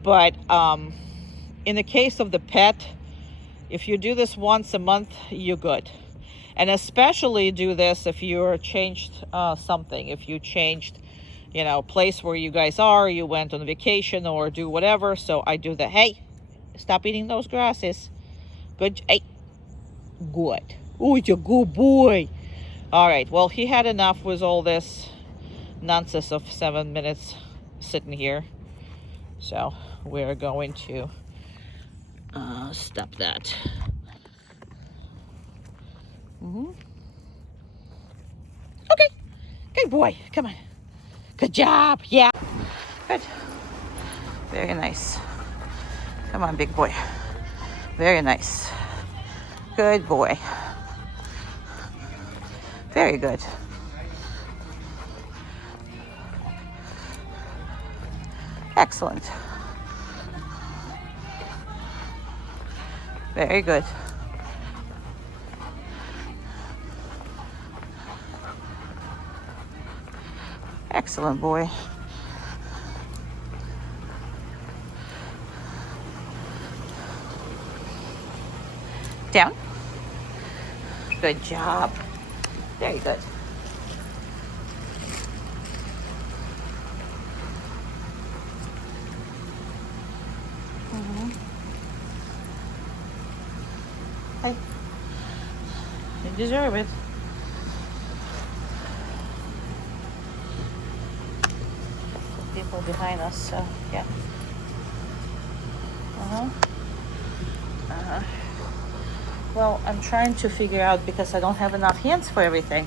But in the case of the pet, if you do this once a month, you're good. And especially do this if you're changed something. If you changed, you know, place where you guys are, you went on vacation or do whatever. So I do that. Hey, stop eating those grasses. Good. Hey, good. Oh, you're a good boy. All right. Well, he had enough with all this nonsense of 7 minutes sitting here. So we're going to stop that. Okay. Good boy. Come on. Good job. Yeah. Good. Very nice. Come on, big boy. Very nice. Good boy. Very good. Excellent. Very good. Excellent, boy. Down. Good job. Very good. Hey, you deserve it. People behind us, so yeah. Well, I'm trying to figure out because I don't have enough hands for everything.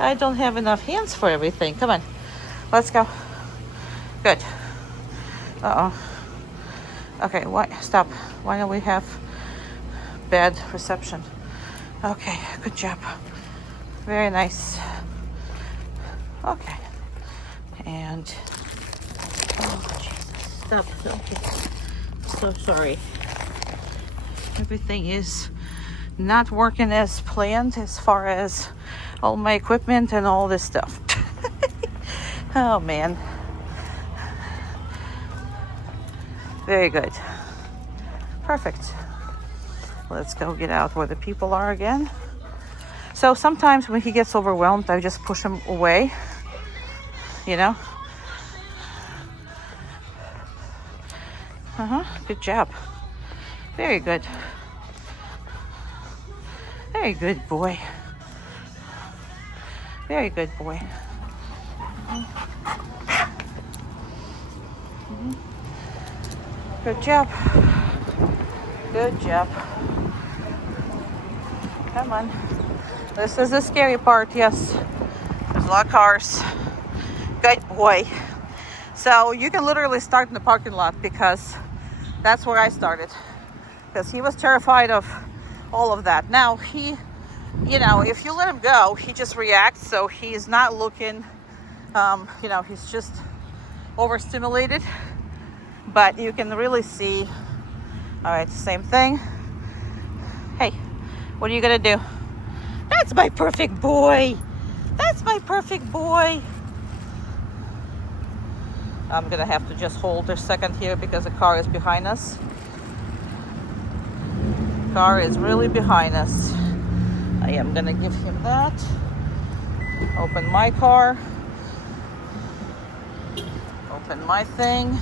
I don't have enough hands for everything. Come on, let's go. Good. Okay, what? Stop. Why don't we have bad reception? Okay, good job. Very nice. Okay. And oh Jesus, stop. Okay. So sorry. Everything is not working as planned as far as all my equipment and all this stuff. Oh man. Very good. Perfect. Let's go get out where the people are again. So sometimes when he gets overwhelmed, I just push him away, you know. Good job. Very good. Very good boy. Very good boy. Good job. Good job. Come on. This is the scary part, yes. There's a lot of cars. Good boy. So you can literally start in the parking lot because that's where I started. Because he was terrified of all of that. Now he, you know, if you let him go, he just reacts. So he's not looking, you know, he's just overstimulated. But you can really see, all right, same thing. Hey, what are you gonna do? That's my perfect boy. That's my perfect boy. I'm gonna have to just hold a second here because the car is behind us. car is really behind us. I am gonna give him that. Open my car. Open my thing.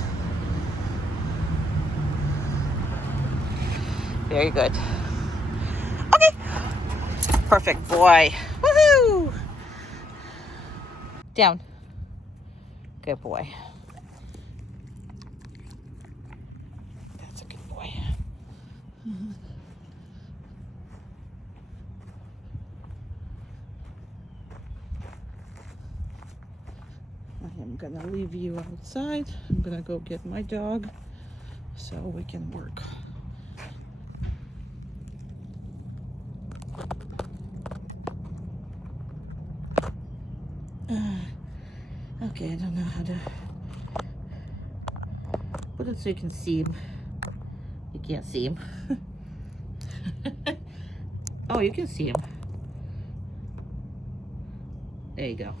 Very good. Okay. Perfect boy. Woohoo! Down. Good boy. That's a good boy. I am gonna leave you outside. I'm gonna go get my dog so we can work. Okay, I don't know how to put it so you can see him. You can't see him. Oh, you can see him. There you go.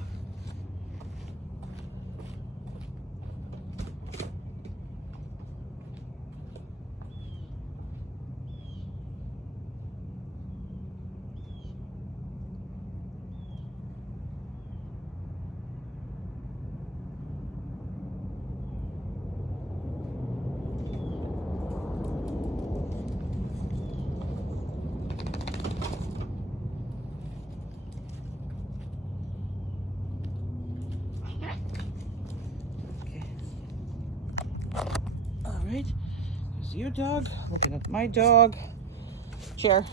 Right, there's your dog, looking at my dog. Chair.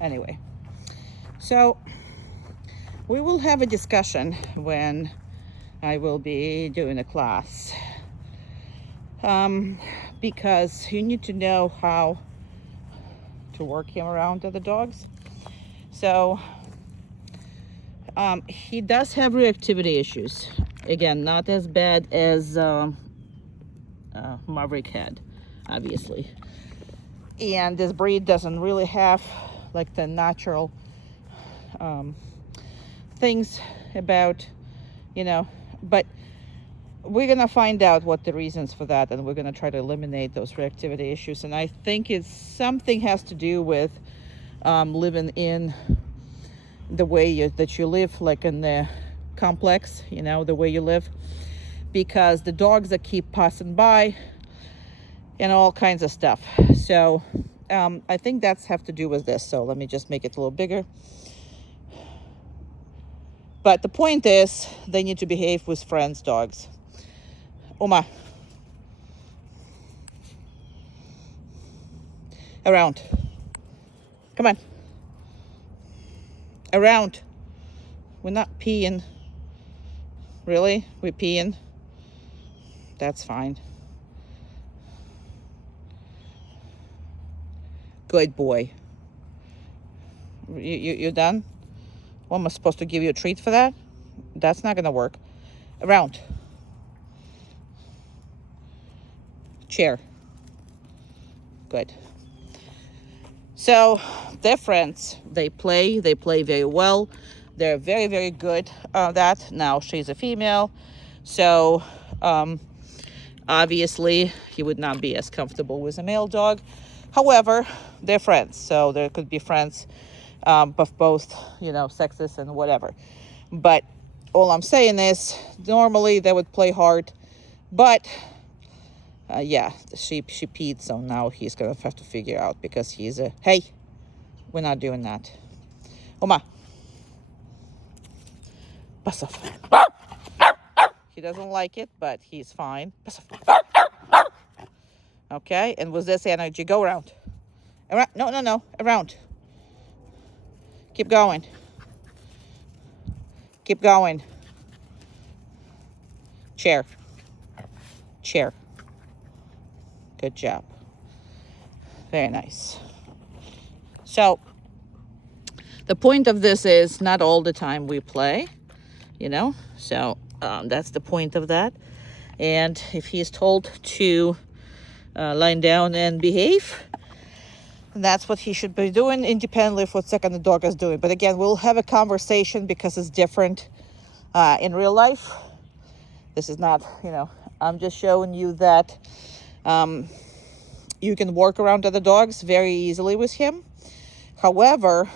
Anyway, so we will have a discussion when I will be doing a class, because you need to know how to work him around other dogs. So he does have reactivity issues. Again, not as bad as Maverick had, obviously. And this breed doesn't really have like the natural things about, but we're gonna find out what the reasons for that, and we're gonna try to eliminate those reactivity issues. And I think it's something has to do with living in the way that you live, like in the complex, the way you live, because the dogs that keep passing by and all kinds of stuff. So I think that's have to do with this. So let me just make it a little bigger. But the point is, they need to behave with friends' dogs. Uma. Around. Come on. Around. We're not peeing. Really? We're peeing? That's fine. Good boy. You done? Well, am I supposed to give you a treat for that? That's not gonna work. Around. Chair. Good. So they're friends. They play very well. They're very, very good at that. Now she's a female, so obviously he would not be as comfortable with a male dog. However, they're friends, so there could be friends of both, sexes and whatever. But all I'm saying is, normally they would play hard, but yeah, she peed, so now he's gonna have to figure out, because he's hey, we're not doing that. Oma. Pass off. He doesn't like it, but he's fine. Pass off. Okay, and with this energy, go around. Around. No. Around. Keep going. Keep going. Chair. Chair. Good job. Very nice. So, the point of this is not all the time we play, so that's the point of that. And if he's told to lie down and behave, that's what he should be doing, independently of what second the dog is doing. But again, we'll have a conversation, because it's different in real life. This is not, I'm just showing you that You can work around other dogs very easily with him. However,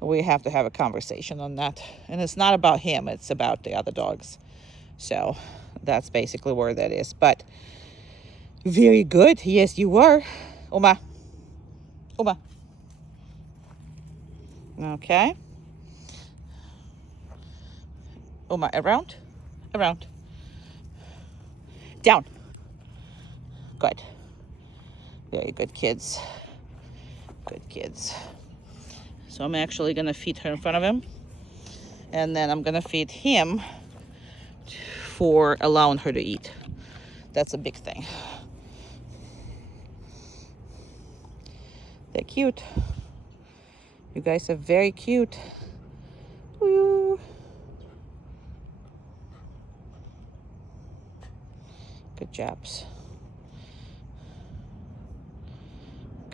we have to have a conversation on that. And it's not about him, it's about the other dogs. So that's basically where that is. But very good. Yes, you are. Uma. Uma. Okay. Uma, around. Around. Down. Good. Very good kids. Good kids. So I'm actually going to feed her in front of him. And then I'm going to feed him for allowing her to eat. That's a big thing. They're cute. You guys are very cute. Woo. Good jobs.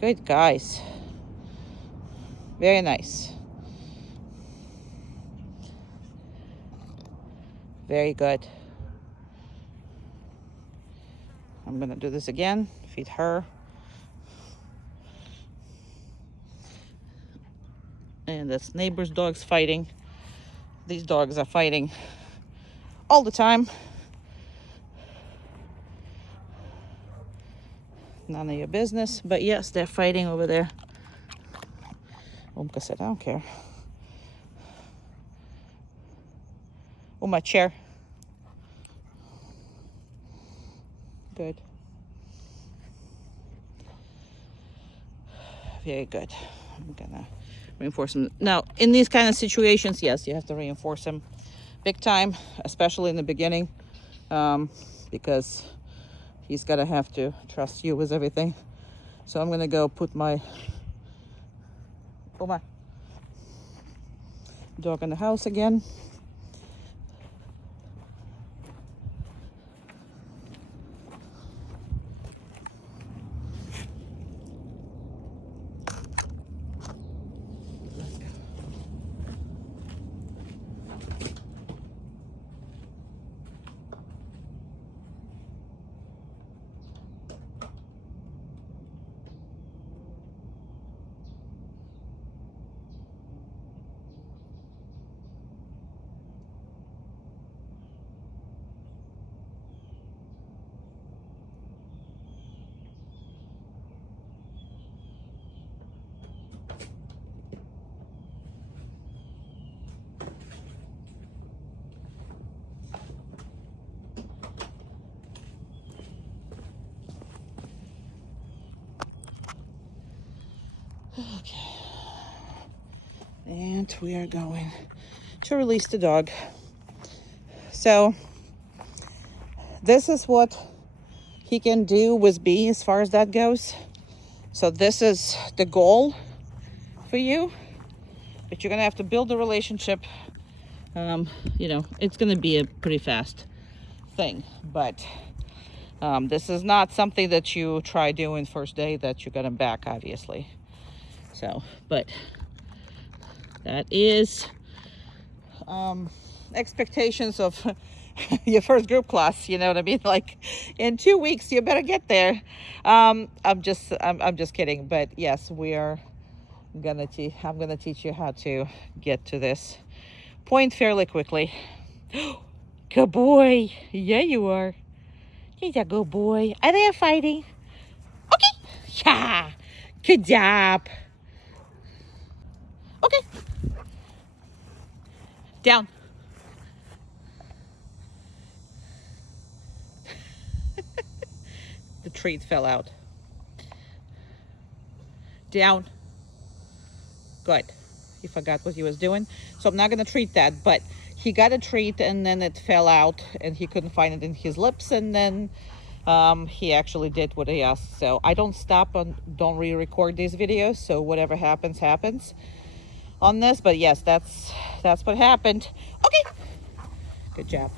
Good guys. Very nice. Very good. I'm gonna do this again. Feed her. And that's neighbor's dogs fighting. These dogs are fighting all the time. None of your business, but yes, they're fighting over there. Umka said, I don't care. My chair. Good. Very good. I'm gonna reinforce him. Now, in these kind of situations, yes, you have to reinforce him big time, especially in the beginning, because he's gonna have to trust you with everything. So I'm gonna go put my dog in the house again. Okay. And we are going to release the dog. So this is what he can do with B as far as that goes. So this is the goal for you, but you're gonna have to build a relationship. It's gonna be a pretty fast thing, but this is not something that you try doing first day that you got him back, obviously. So, but that is expectations of your first group class, you know what I mean? Like in 2 weeks you better get there. I'm just kidding, but yes, I'm gonna teach you how to get to this point fairly quickly. Good boy. Yeah, you are. He's a good boy. Are they fighting? Okay. Yeah. Good job. Okay. Down. The treat fell out. Down. Good. He forgot what he was doing. So I'm not going to treat that, but he got a treat and then it fell out and he couldn't find it in his lips, and then he actually did what he asked. So I don't stop and don't re-record these videos, so whatever happens on this. But yes, that's what happened. Okay. Good job.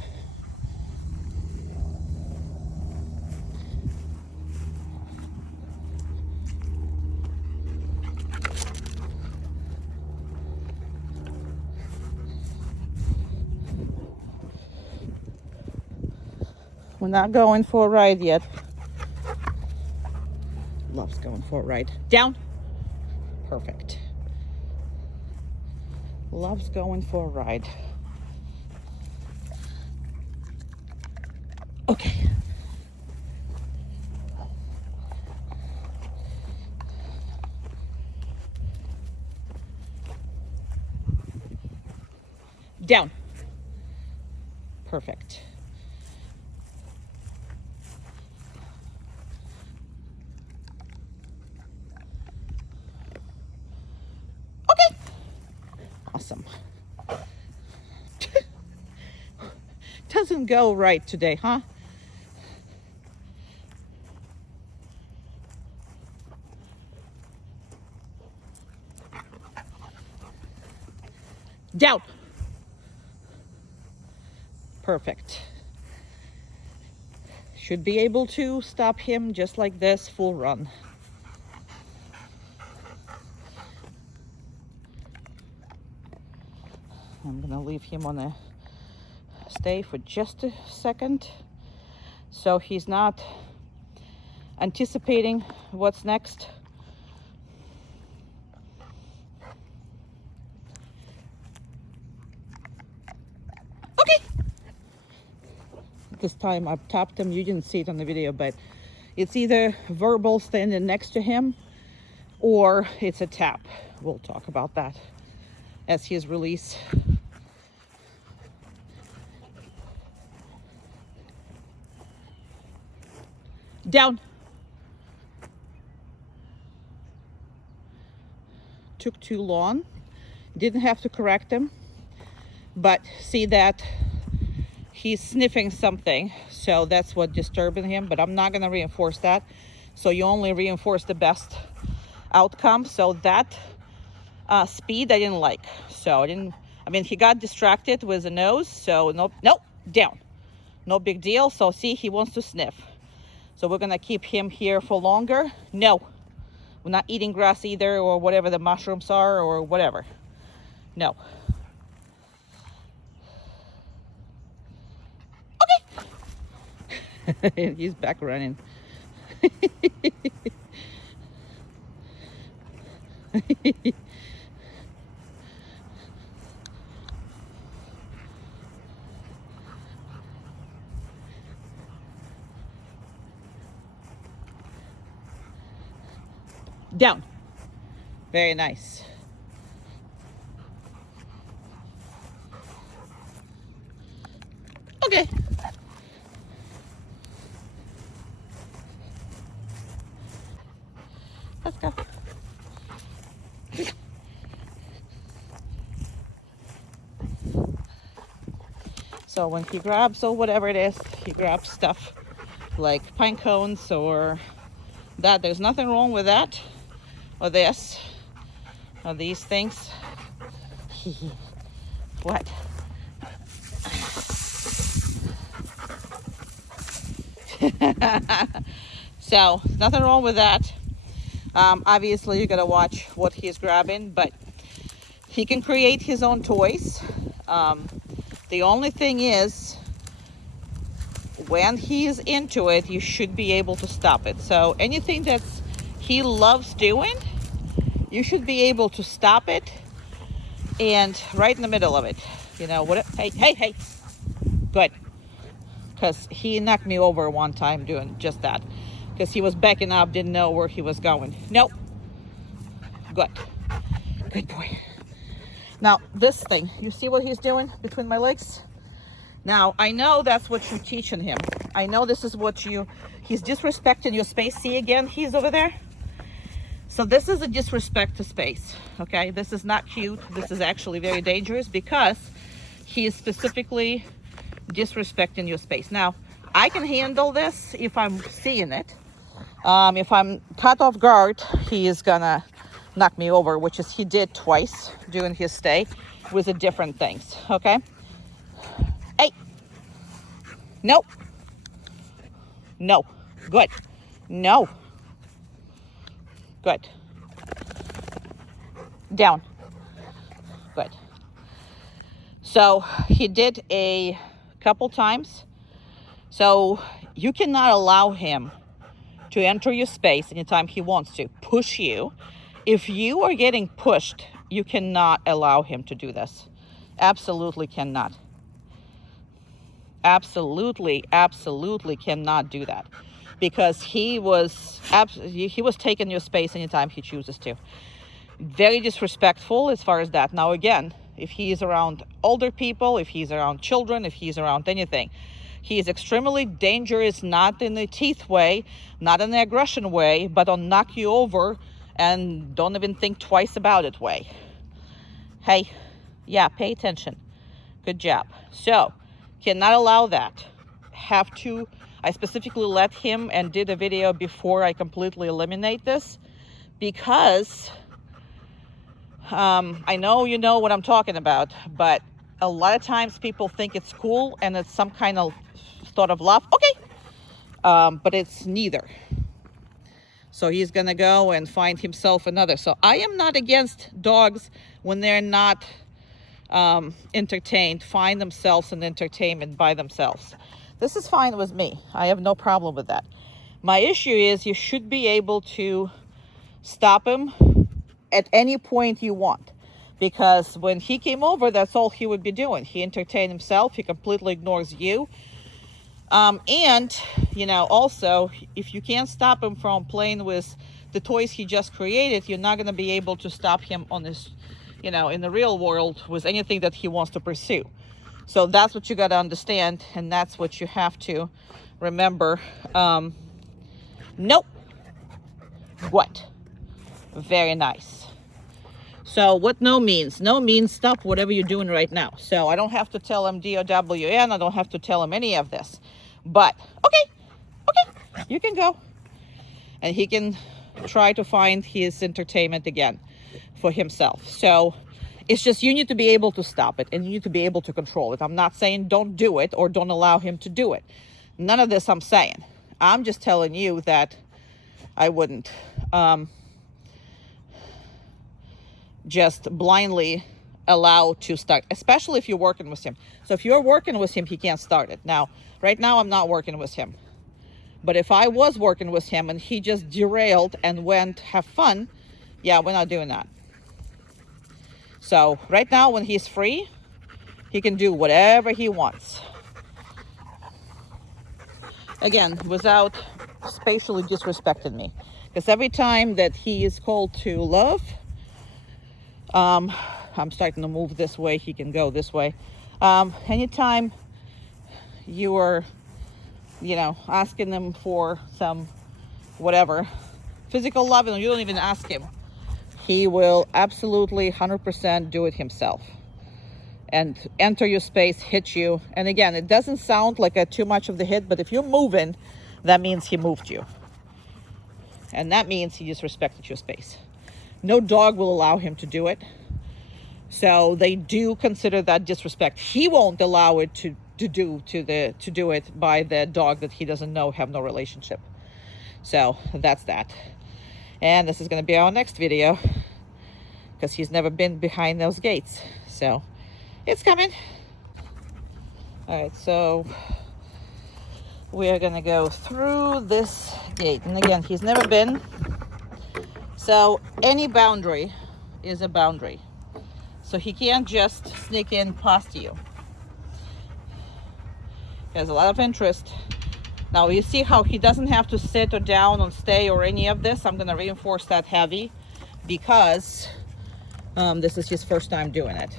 We're not going for a ride yet. going for a ride. Down. Perfect. Loves going for a ride. Okay. Down. Perfect. Okay. Awesome. Doesn't go right today, huh? Down. Perfect. Should be able to stop him just like this, full run. I'm gonna leave him on a stay for just a second, so he's not anticipating what's next. Okay. This time I've tapped him. You didn't see it on the video, but it's either verbal standing next to him or it's a tap. We'll talk about that as his release. Down. Took too long. Didn't have to correct him, but see that he's sniffing something, so that's what disturbing him. But I'm not going to reinforce that, so you only reinforce the best outcome. So that speed I didn't like, so I mean he got distracted with the nose, so nope, down, no big deal. So see, he wants to sniff, so we're gonna keep him here for longer. No, we're not eating grass either, or whatever the mushrooms are, or whatever. No. Okay. He's back running. Down. Very nice. Okay. Let's go. So when he grabs, or whatever it is, he grabs stuff like pine cones or that. There's nothing wrong with that, or this, or these things. What? So nothing wrong with that. Obviously you gotta watch what he's grabbing, but he can create his own toys. The only thing is, when he's into it, you should be able to stop it. So anything that's he loves doing, you should be able to stop it, and right in the middle of it, you know what? Hey, good. Because he knocked me over one time doing just that, because he was backing up, didn't know where he was going. Nope. Good boy. Now this thing, you see what he's doing between my legs? Now I know that's what you're teaching him. I know this is what he's disrespecting your space. See, again, he's over there. So this is a disrespect to space, okay? This is not cute. This is actually very dangerous, because he is specifically disrespecting your space. Now I can handle this if I'm seeing it. If I'm caught off guard, he is gonna knock me over, which is he did twice during his stay with the different things. Okay. Hey. Nope. No. Good. No. Good. Down. Good. So he did a couple times. So you cannot allow him to enter your space anytime he wants to, push you. If you are getting pushed, you cannot allow him to do this. Absolutely cannot. Absolutely cannot do that, because he was taking your space anytime he chooses to. Very disrespectful as far as that. Now again, if he is around older people, if he's around children, if he's around anything, he is extremely dangerous, not in a teeth way, not in the aggression way, but on knock you over and don't even think twice about it way. Hey, yeah, pay attention. Good job. So, cannot allow that. I specifically let him and did a video before I completely eliminate this, because I know you know what I'm talking about, but a lot of times people think it's cool and it's some kind of thought of love. Okay. But it's neither. So he's going to go and find himself another. So I am not against dogs when they're not entertained, find themselves in entertainment by themselves. This is fine with me. I have no problem with that. My issue is you should be able to stop him at any point you want, because when he came over, that's all he would be doing. He entertained himself. He completely ignores you. And, you know, also, if you can't stop him from playing with the toys he just created, you're not going to be able to stop him on this, you know, in the real world with anything that he wants to pursue. So that's what you got to understand, and that's what you have to remember. Nope. What? Very nice. So what no means? No means stop whatever you're doing right now. So I don't have to tell him DOWN. I don't have to tell him any of this. But, okay, you can go. And he can try to find his entertainment again for himself. So it's just you need to be able to stop it, and you need to be able to control it. I'm not saying don't do it or don't allow him to do it. None of this I'm saying. I'm just telling you that I wouldn't just blindly allow to start, especially if you're working with him. So if you're working with him, he can't start it. Now, right now I'm not working with him. But if I was working with him and he just derailed and went have fun, yeah, we're not doing that. So right now when he's free, he can do whatever he wants. Again, without spatially disrespecting me. Because every time that he is called to love, I'm starting to move this way, he can go this way. Anytime you are, you know, asking them for some whatever physical love, and you don't even ask him, he will absolutely 100% do it himself and enter your space, hit you. And again, it doesn't sound like too much of the hit, but if you're moving, that means he moved you, and that means he disrespected your space. No dog will allow him to do it. So they do consider that disrespect. He won't allow it to do it by the dog that he doesn't know, have no relationship. So that's that. And this is going to be our next video, because he's never been behind those gates. So it's coming. All right, so we are going to go through this gate. And again, he's never been. So any boundary is a boundary. So he can't just sneak in past you. He has a lot of interest. Now you see how he doesn't have to sit or down or stay or any of this. I'm going to reinforce that heavy, because this is his first time doing it.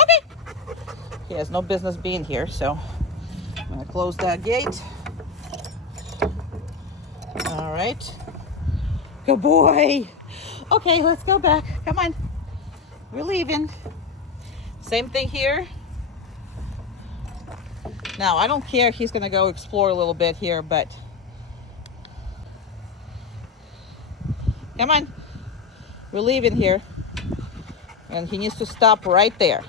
Okay. He has no business being here, so I'm going to close that gate. All right. Good boy. Okay, let's go back. Come on. We're leaving. Same thing here. Now, I don't care. He's going to go explore a little bit here, but come on. We're leaving here. And he needs to stop right there.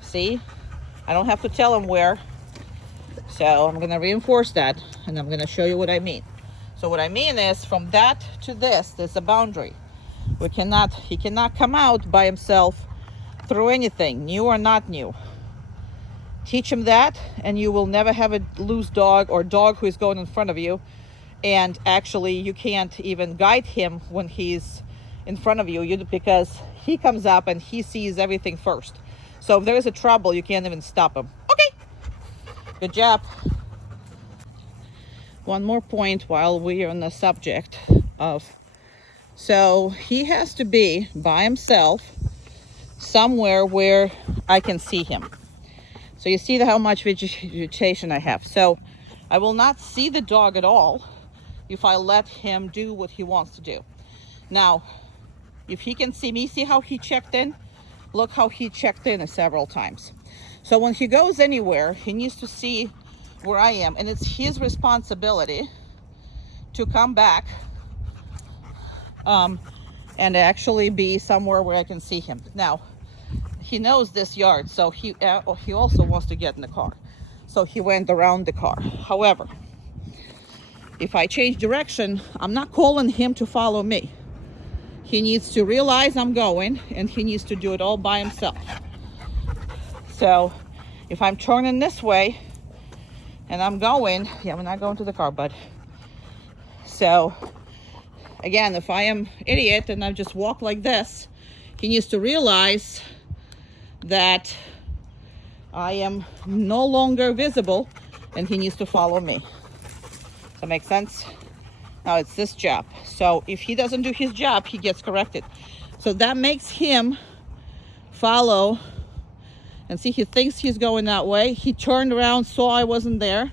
See? I don't have to tell him where. So I'm going to reinforce that, and I'm going to show you what I mean. So what I mean is, from that to this, there's a boundary. He cannot come out by himself through anything, new or not new. Teach him that, and you will never have a loose dog or dog who is going in front of you. And actually, you can't even guide him when he's in front of you, because he comes up and he sees everything first. So if there is a trouble, you can't even stop him. Okay, good job. One more point while we are on the subject of, so he has to be by himself somewhere where I can see him. So you see how much vegetation I have. So I will not see the dog at all if I let him do what he wants to do. Now, if he can see me, see how he checked in? Look how he checked in several times. So when he goes anywhere, he needs to see where I am, and it's his responsibility to come back and actually be somewhere where I can see him. Now, he knows this yard, so he also wants to get in the car. So he went around the car. However, if I change direction, I'm not calling him to follow me. He needs to realize I'm going, and he needs to do it all by himself. So if I'm turning this way and I'm going, yeah, we're not going to the car, bud. So again, if I am idiot and I just walk like this, he needs to realize that I am no longer visible, and he needs to follow me. Does that make sense? Now it's this job. So if he doesn't do his job, he gets corrected. So that makes him follow, and see, he thinks he's going that way. He turned around, saw I wasn't there,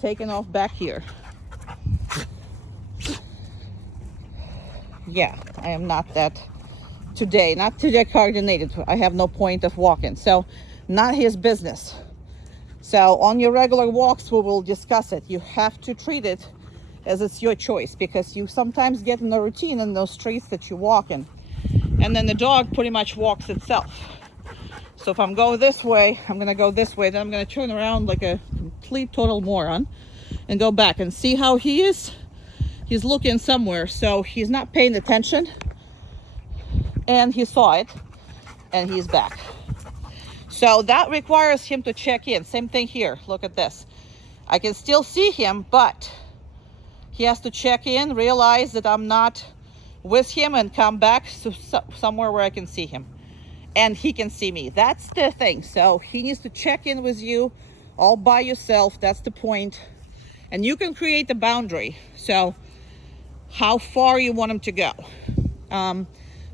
taken off back here. Yeah, I am not that today, not today coordinated. I have no point of walking. So not his business. So on your regular walks, we will discuss it. You have to treat it as it's your choice, because you sometimes get in a routine in those streets that you walk in, and then the dog pretty much walks itself. So if I'm going this way, I'm going to go this way, then I'm going to turn around like a complete total moron and go back, and see how he is. He's looking somewhere, so he's not paying attention, and he saw it, and he's back. So that requires him to check in. Same thing here. Look at this. I can still see him, but he has to check in, realize that I'm not with him, and come back to somewhere where I can see him. And he can see me. That's the thing. So he needs to check in with you all by yourself. That's the point. And you can create the boundary. So how far you want him to go.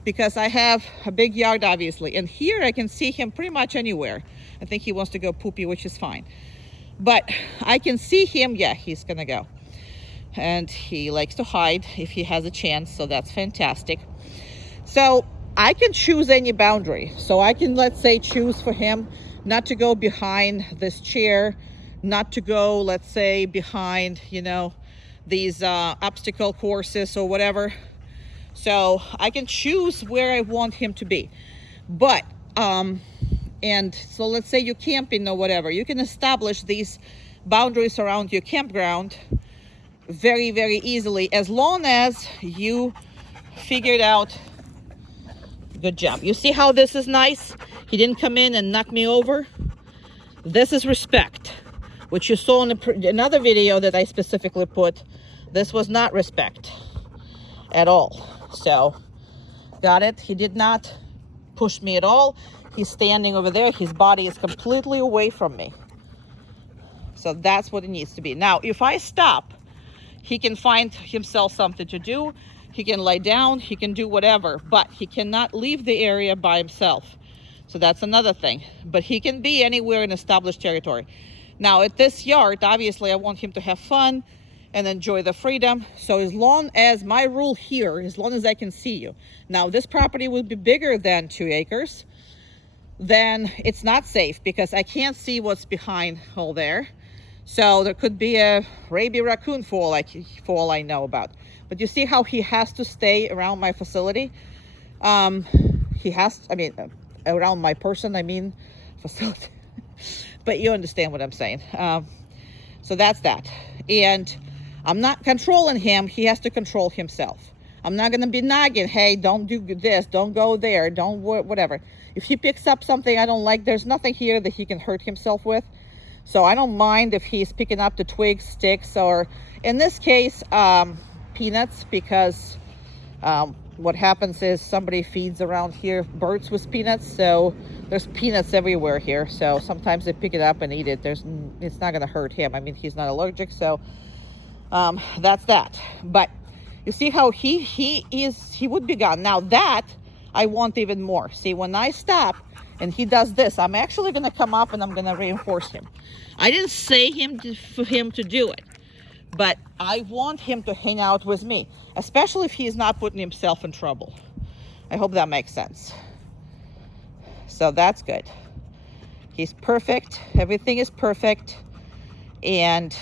Because I have a big yard, obviously. And here I can see him pretty much anywhere. I think he wants to go poopy, which is fine. But I can see him. Yeah, he's going to go. And he likes to hide if he has a chance, so that's fantastic. So I can choose any boundary. So I can, let's say, choose for him not to go behind this chair, not to go, let's say, behind, these obstacle courses or whatever. So I can choose where I want him to be. But and so let's say you're camping or whatever, you can establish these boundaries around your campground very, very easily, as long as you figured out. Good job. You see how this is nice? He didn't come in and knock me over. This is respect, which you saw in another video that I specifically put. This was not respect at all. So got it? He did not push me at all. He's standing over there. His body is completely away from me. So that's what it needs to be. Now, if I stop, he can find himself something to do. He can lie down. He can do whatever. But he cannot leave the area by himself. So that's another thing. But he can be anywhere in established territory. Now, at this yard, obviously, I want him to have fun and enjoy the freedom. So as long as my rule here, as long as I can see you. Now, this property will be bigger than 2 acres. Then it's not safe, because I can't see what's behind all there. So there could be a rabid raccoon for all I know about. But you see how he has to stay around my facility? Around my person, facility. But you understand what I'm saying. So that's that. And I'm not controlling him. He has to control himself. I'm not going to be nagging, hey, don't do this, don't go there, don't whatever. If he picks up something I don't like, there's nothing here that he can hurt himself with. So I don't mind if he's picking up the twigs, sticks, or in this case, peanuts, because what happens is somebody feeds around here birds with peanuts, so there's peanuts everywhere here. So sometimes they pick it up and eat it. It's not going to hurt him. I mean, he's not allergic, so that's that. But you see how he would be gone. Now that I want even more. See, when I stop and he does this, I'm actually going to come up and I'm going to reinforce him. I didn't say for him to do it, but I want him to hang out with me, especially if he's not putting himself in trouble. I hope that makes sense. So that's good. He's perfect. Everything is perfect. And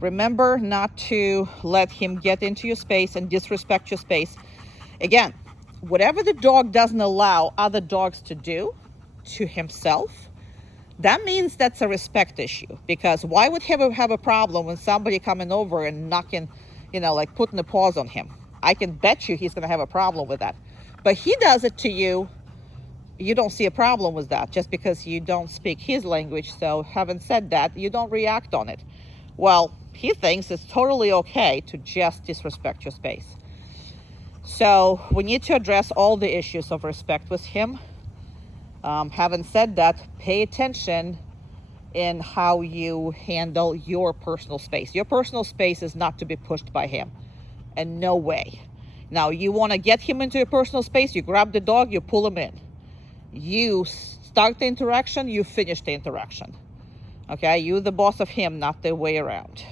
remember not to let him get into your space and disrespect your space. Again, whatever the dog doesn't allow other dogs to do to himself, that means that's a respect issue. Because why would he have a problem when somebody coming over and knocking, like putting the paws on him? I can bet you he's going to have a problem with that. But he does it to you, you don't see a problem with that just because you don't speak his language. So having said that, you don't react on it. Well, he thinks it's totally okay to just disrespect your space. So we need to address all the issues of respect with him. Having said that, pay attention in how you handle your personal space. Your personal space is not to be pushed by him. And no way. Now, you want to get him into your personal space, you grab the dog, you pull him in. You start the interaction, you finish the interaction. Okay, you're the boss of him, not the way around.